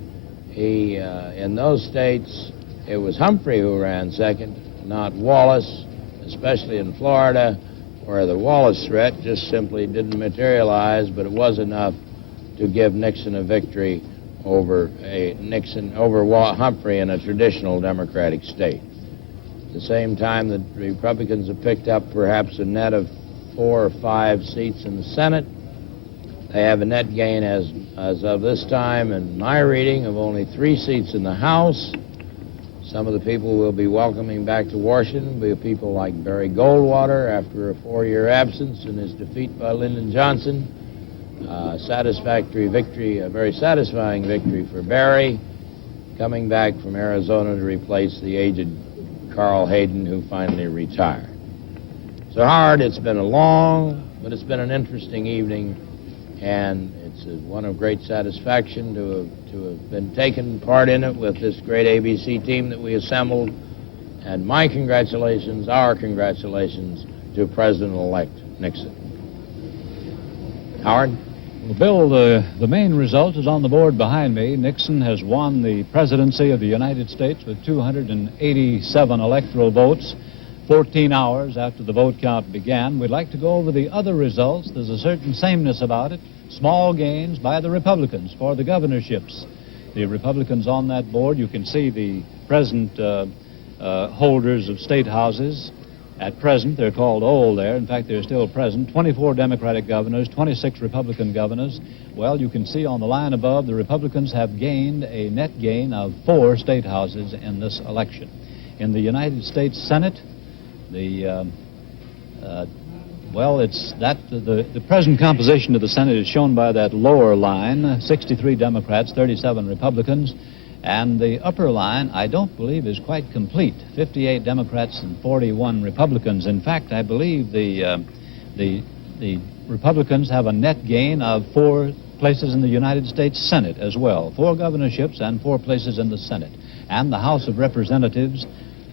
in those states, it was Humphrey who ran second, not Wallace, especially in Florida, where the Wallace threat just simply didn't materialize, but it was enough to give Nixon a victory over Humphrey in a traditional Democratic state. At the same time, the Republicans have picked up perhaps a net of 4 or 5 seats in the Senate. They have a net gain as of this time, in my reading, of only 3 seats in the House. Some of the people we'll be welcoming back to Washington will be people like Barry Goldwater after a 4-year absence in his defeat by Lyndon Johnson. Satisfactory victory, a very satisfying victory for Barry, coming back from Arizona to replace the aged Carl Hayden, who finally retired. So, Howard, it's been a long, but it's been an interesting evening, and it's one of great satisfaction to have been taken part in it with this great ABC team that we assembled. And my congratulations, our congratulations, to President-elect Nixon. Howard? Well, Bill, the main result is on the board behind me. Nixon has won the presidency of the United States with 287 electoral votes, 14 hours after the vote count began. We'd like to go over the other results. There's a certain sameness about it. Small gains by the Republicans for the governorships. The Republicans on that board, you can see the present holders of state houses. At present, they're called old there. In fact, they're still present. 24 Democratic governors, 26 Republican governors. Well, you can see on the line above, the Republicans have gained a net gain of 4 state houses in this election. In the United States Senate, the present composition of the Senate is shown by that lower line, 63 Democrats, 37 Republicans. And the upper line, I don't believe, is quite complete. 58 Democrats and 41 Republicans. In fact, I believe the Republicans have a net gain of 4 places in the United States Senate as well. 4 governorships and 4 places in the Senate. And the House of Representatives,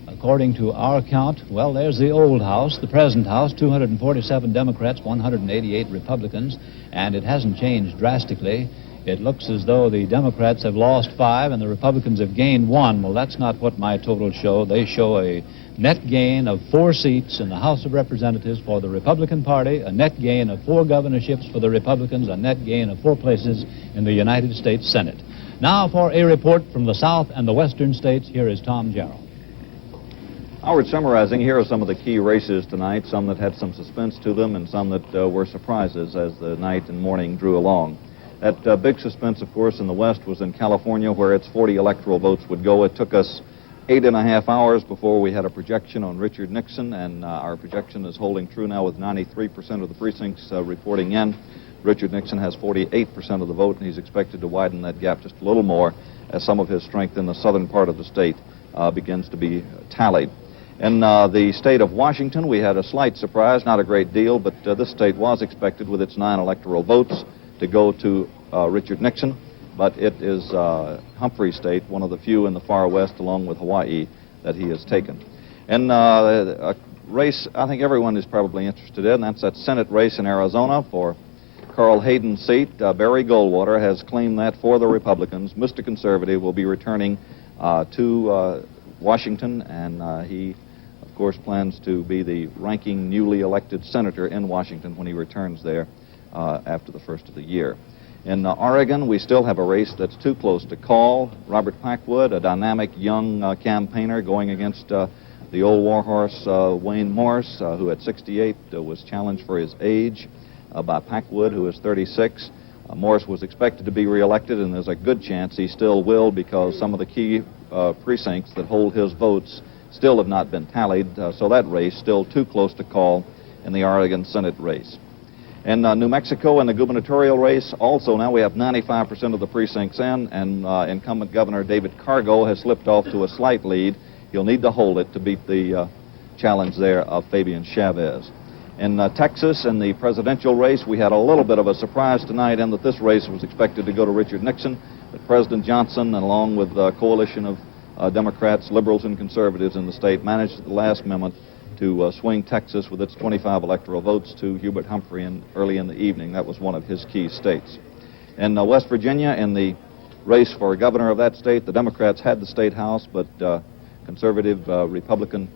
according to our count, well, there's the old House, the present House, 247 Democrats, 188 Republicans, and it hasn't changed drastically. It looks as though the Democrats have lost 5 and the Republicans have gained 1. Well, that's not what my totals show. They show a net gain of 4 seats in the House of Representatives for the Republican Party, a net gain of 4 governorships for the Republicans, a net gain of 4 places in the United States Senate. Now for a report from the South and the Western states, here is Tom Jarrell. Howard, summarizing, here are some of the key races tonight, some that had some suspense to them and some that were surprises as the night and morning drew along. That big suspense, of course, in the West was in California, where its 40 electoral votes would go. It took us 8.5 hours before we had a projection on Richard Nixon, and our projection is holding true now with 93% of the precincts reporting in. Richard Nixon has 48% of the vote, and he's expected to widen that gap just a little more as some of his strength in the southern part of the state begins to be tallied. In the state of Washington, we had a slight surprise, not a great deal, but this state was expected with its 9 electoral votes to go to Richard Nixon, but it is Humphrey State, one of the few in the far west, along with Hawaii, that he has taken. And a race I think everyone is probably interested in, that's that Senate race in Arizona for Carl Hayden's seat. Barry Goldwater has claimed that for the Republicans. Mr. Conservative will be returning to Washington, and he, of course, plans to be the ranking newly elected senator in Washington when he returns there after the first of the year. In Oregon, we still have a race that's too close to call. Robert Packwood, a dynamic young campaigner going against the old warhorse Wayne Morse, who at 68 was challenged for his age by Packwood, who is 36. Morse was expected to be reelected, and there's a good chance he still will, because some of the key precincts that hold his votes still have not been tallied, so that race still too close to call in the Oregon Senate race. In New Mexico, in the gubernatorial race, also now we have 95% of the precincts in, and incumbent Governor David Cargo has slipped off to a slight lead. He'll need to hold it to beat the challenge there of Fabian Chavez. In Texas, in the presidential race, we had a little bit of a surprise tonight in that this race was expected to go to Richard Nixon, but President Johnson, along with a coalition of Democrats, liberals, and conservatives in the state, managed at the last moment to swing Texas with its 25 electoral votes to Hubert Humphrey early in the evening. That was one of his key states. In West Virginia, in the race for governor of that state, the Democrats had the state house, but conservative Republican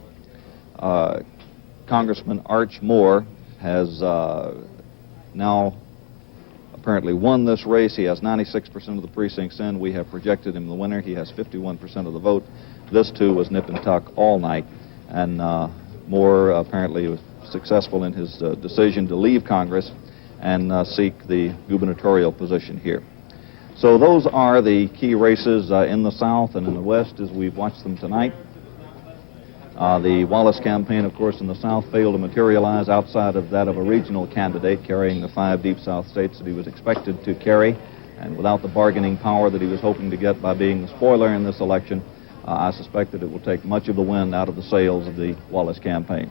Congressman Arch Moore has now apparently won this race. He has 96% of the precincts in. We have projected him the winner. He has 51% of the vote. This, too, was nip and tuck all night, and Moore apparently was successful in his decision to leave Congress and seek the gubernatorial position here. So those are the key races in the South and in the West as we've watched them tonight. The Wallace campaign, of course, in the South failed to materialize outside of that of a regional candidate carrying the 5 Deep South states that he was expected to carry. And without the bargaining power that he was hoping to get by being the spoiler in this election, I suspect that it will take much of the wind out of the sails of the Wallace campaign.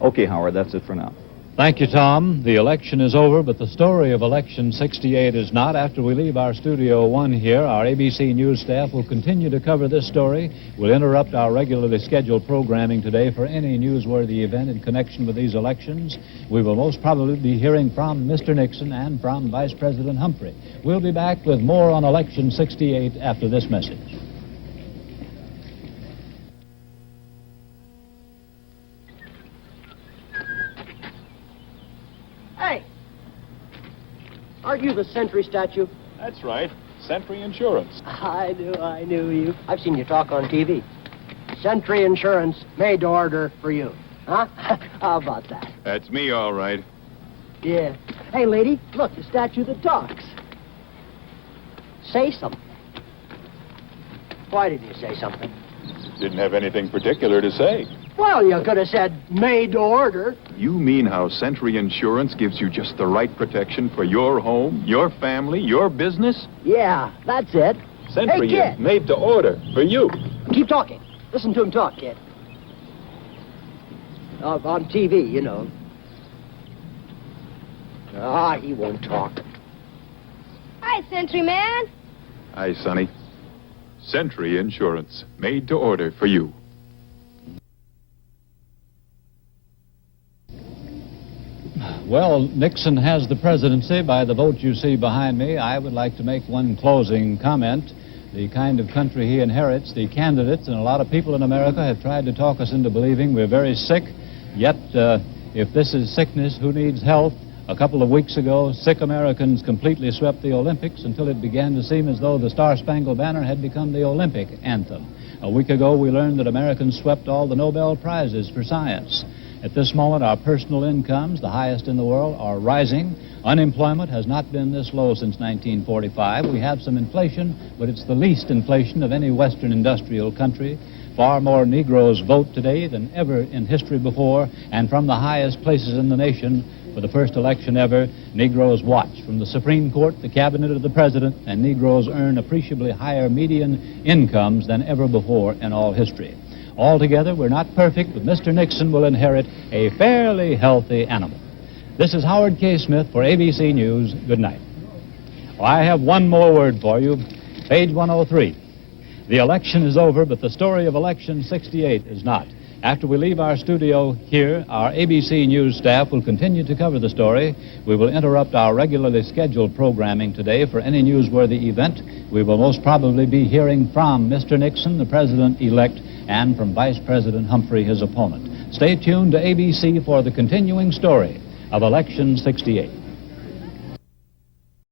Okay, Howard, that's it for now. Thank you, Tom. The election is over, but the story of Election 68 is not. After we leave our Studio 1 here, our ABC News staff will continue to cover this story. We'll interrupt our regularly scheduled programming today for any newsworthy event in connection with these elections. We will most probably be hearing from Mr. Nixon and from Vice President Humphrey. We'll be back with more on Election 68 after this message. Aren't you the Sentry statue? That's right. Sentry Insurance. I knew you. I've seen you talk on TV. Sentry Insurance, made to order for you. Huh? How about that? That's me, all right. Yeah. Hey, lady, look, the statue that talks. Say something. Why didn't you say something? Didn't have anything particular to say. Well, you could have said made to order. You mean how Sentry Insurance gives you just the right protection for your home, your family, your business? Yeah, that's it. Sentry hey, kid. is made to order for you. Keep talking. Listen to him talk, kid. On TV, you know. He won't talk. Hi, Sentry Man. Hi, Sonny. Sentry Insurance, made to order for you. Well, Nixon has the presidency by the vote you see behind me. I would like to make one closing comment. The kind of country he inherits, the candidates and a lot of people in America have tried to talk us into believing we're very sick. Yet, if this is sickness, who needs health? A couple of weeks ago, sick Americans completely swept the Olympics until it began to seem as though the Star-Spangled Banner had become the Olympic anthem. A week ago, we learned that Americans swept all the Nobel Prizes for science. At this moment, our personal incomes, the highest in the world, are rising. Unemployment has not been this low since 1945. We have some inflation, but it's the least inflation of any Western industrial country. Far more Negroes vote today than ever in history before, and from the highest places in the nation, for the first election ever, Negroes watch. From the Supreme Court, the Cabinet, to the President, and Negroes earn appreciably higher median incomes than ever before in all history. Altogether, we're not perfect, but Mr. Nixon will inherit a fairly healthy animal. This is Howard K. Smith for ABC News. Good night. Oh, I have one more word for you. Page 103. The election is over, but the story of election 68 is not. After we leave our studio here, our ABC News staff will continue to cover the story. We will interrupt our regularly scheduled programming today for any newsworthy event. We will most probably be hearing from Mr. Nixon, the president-elect, and from Vice President Humphrey, his opponent. Stay tuned to ABC for the continuing story of Election 68.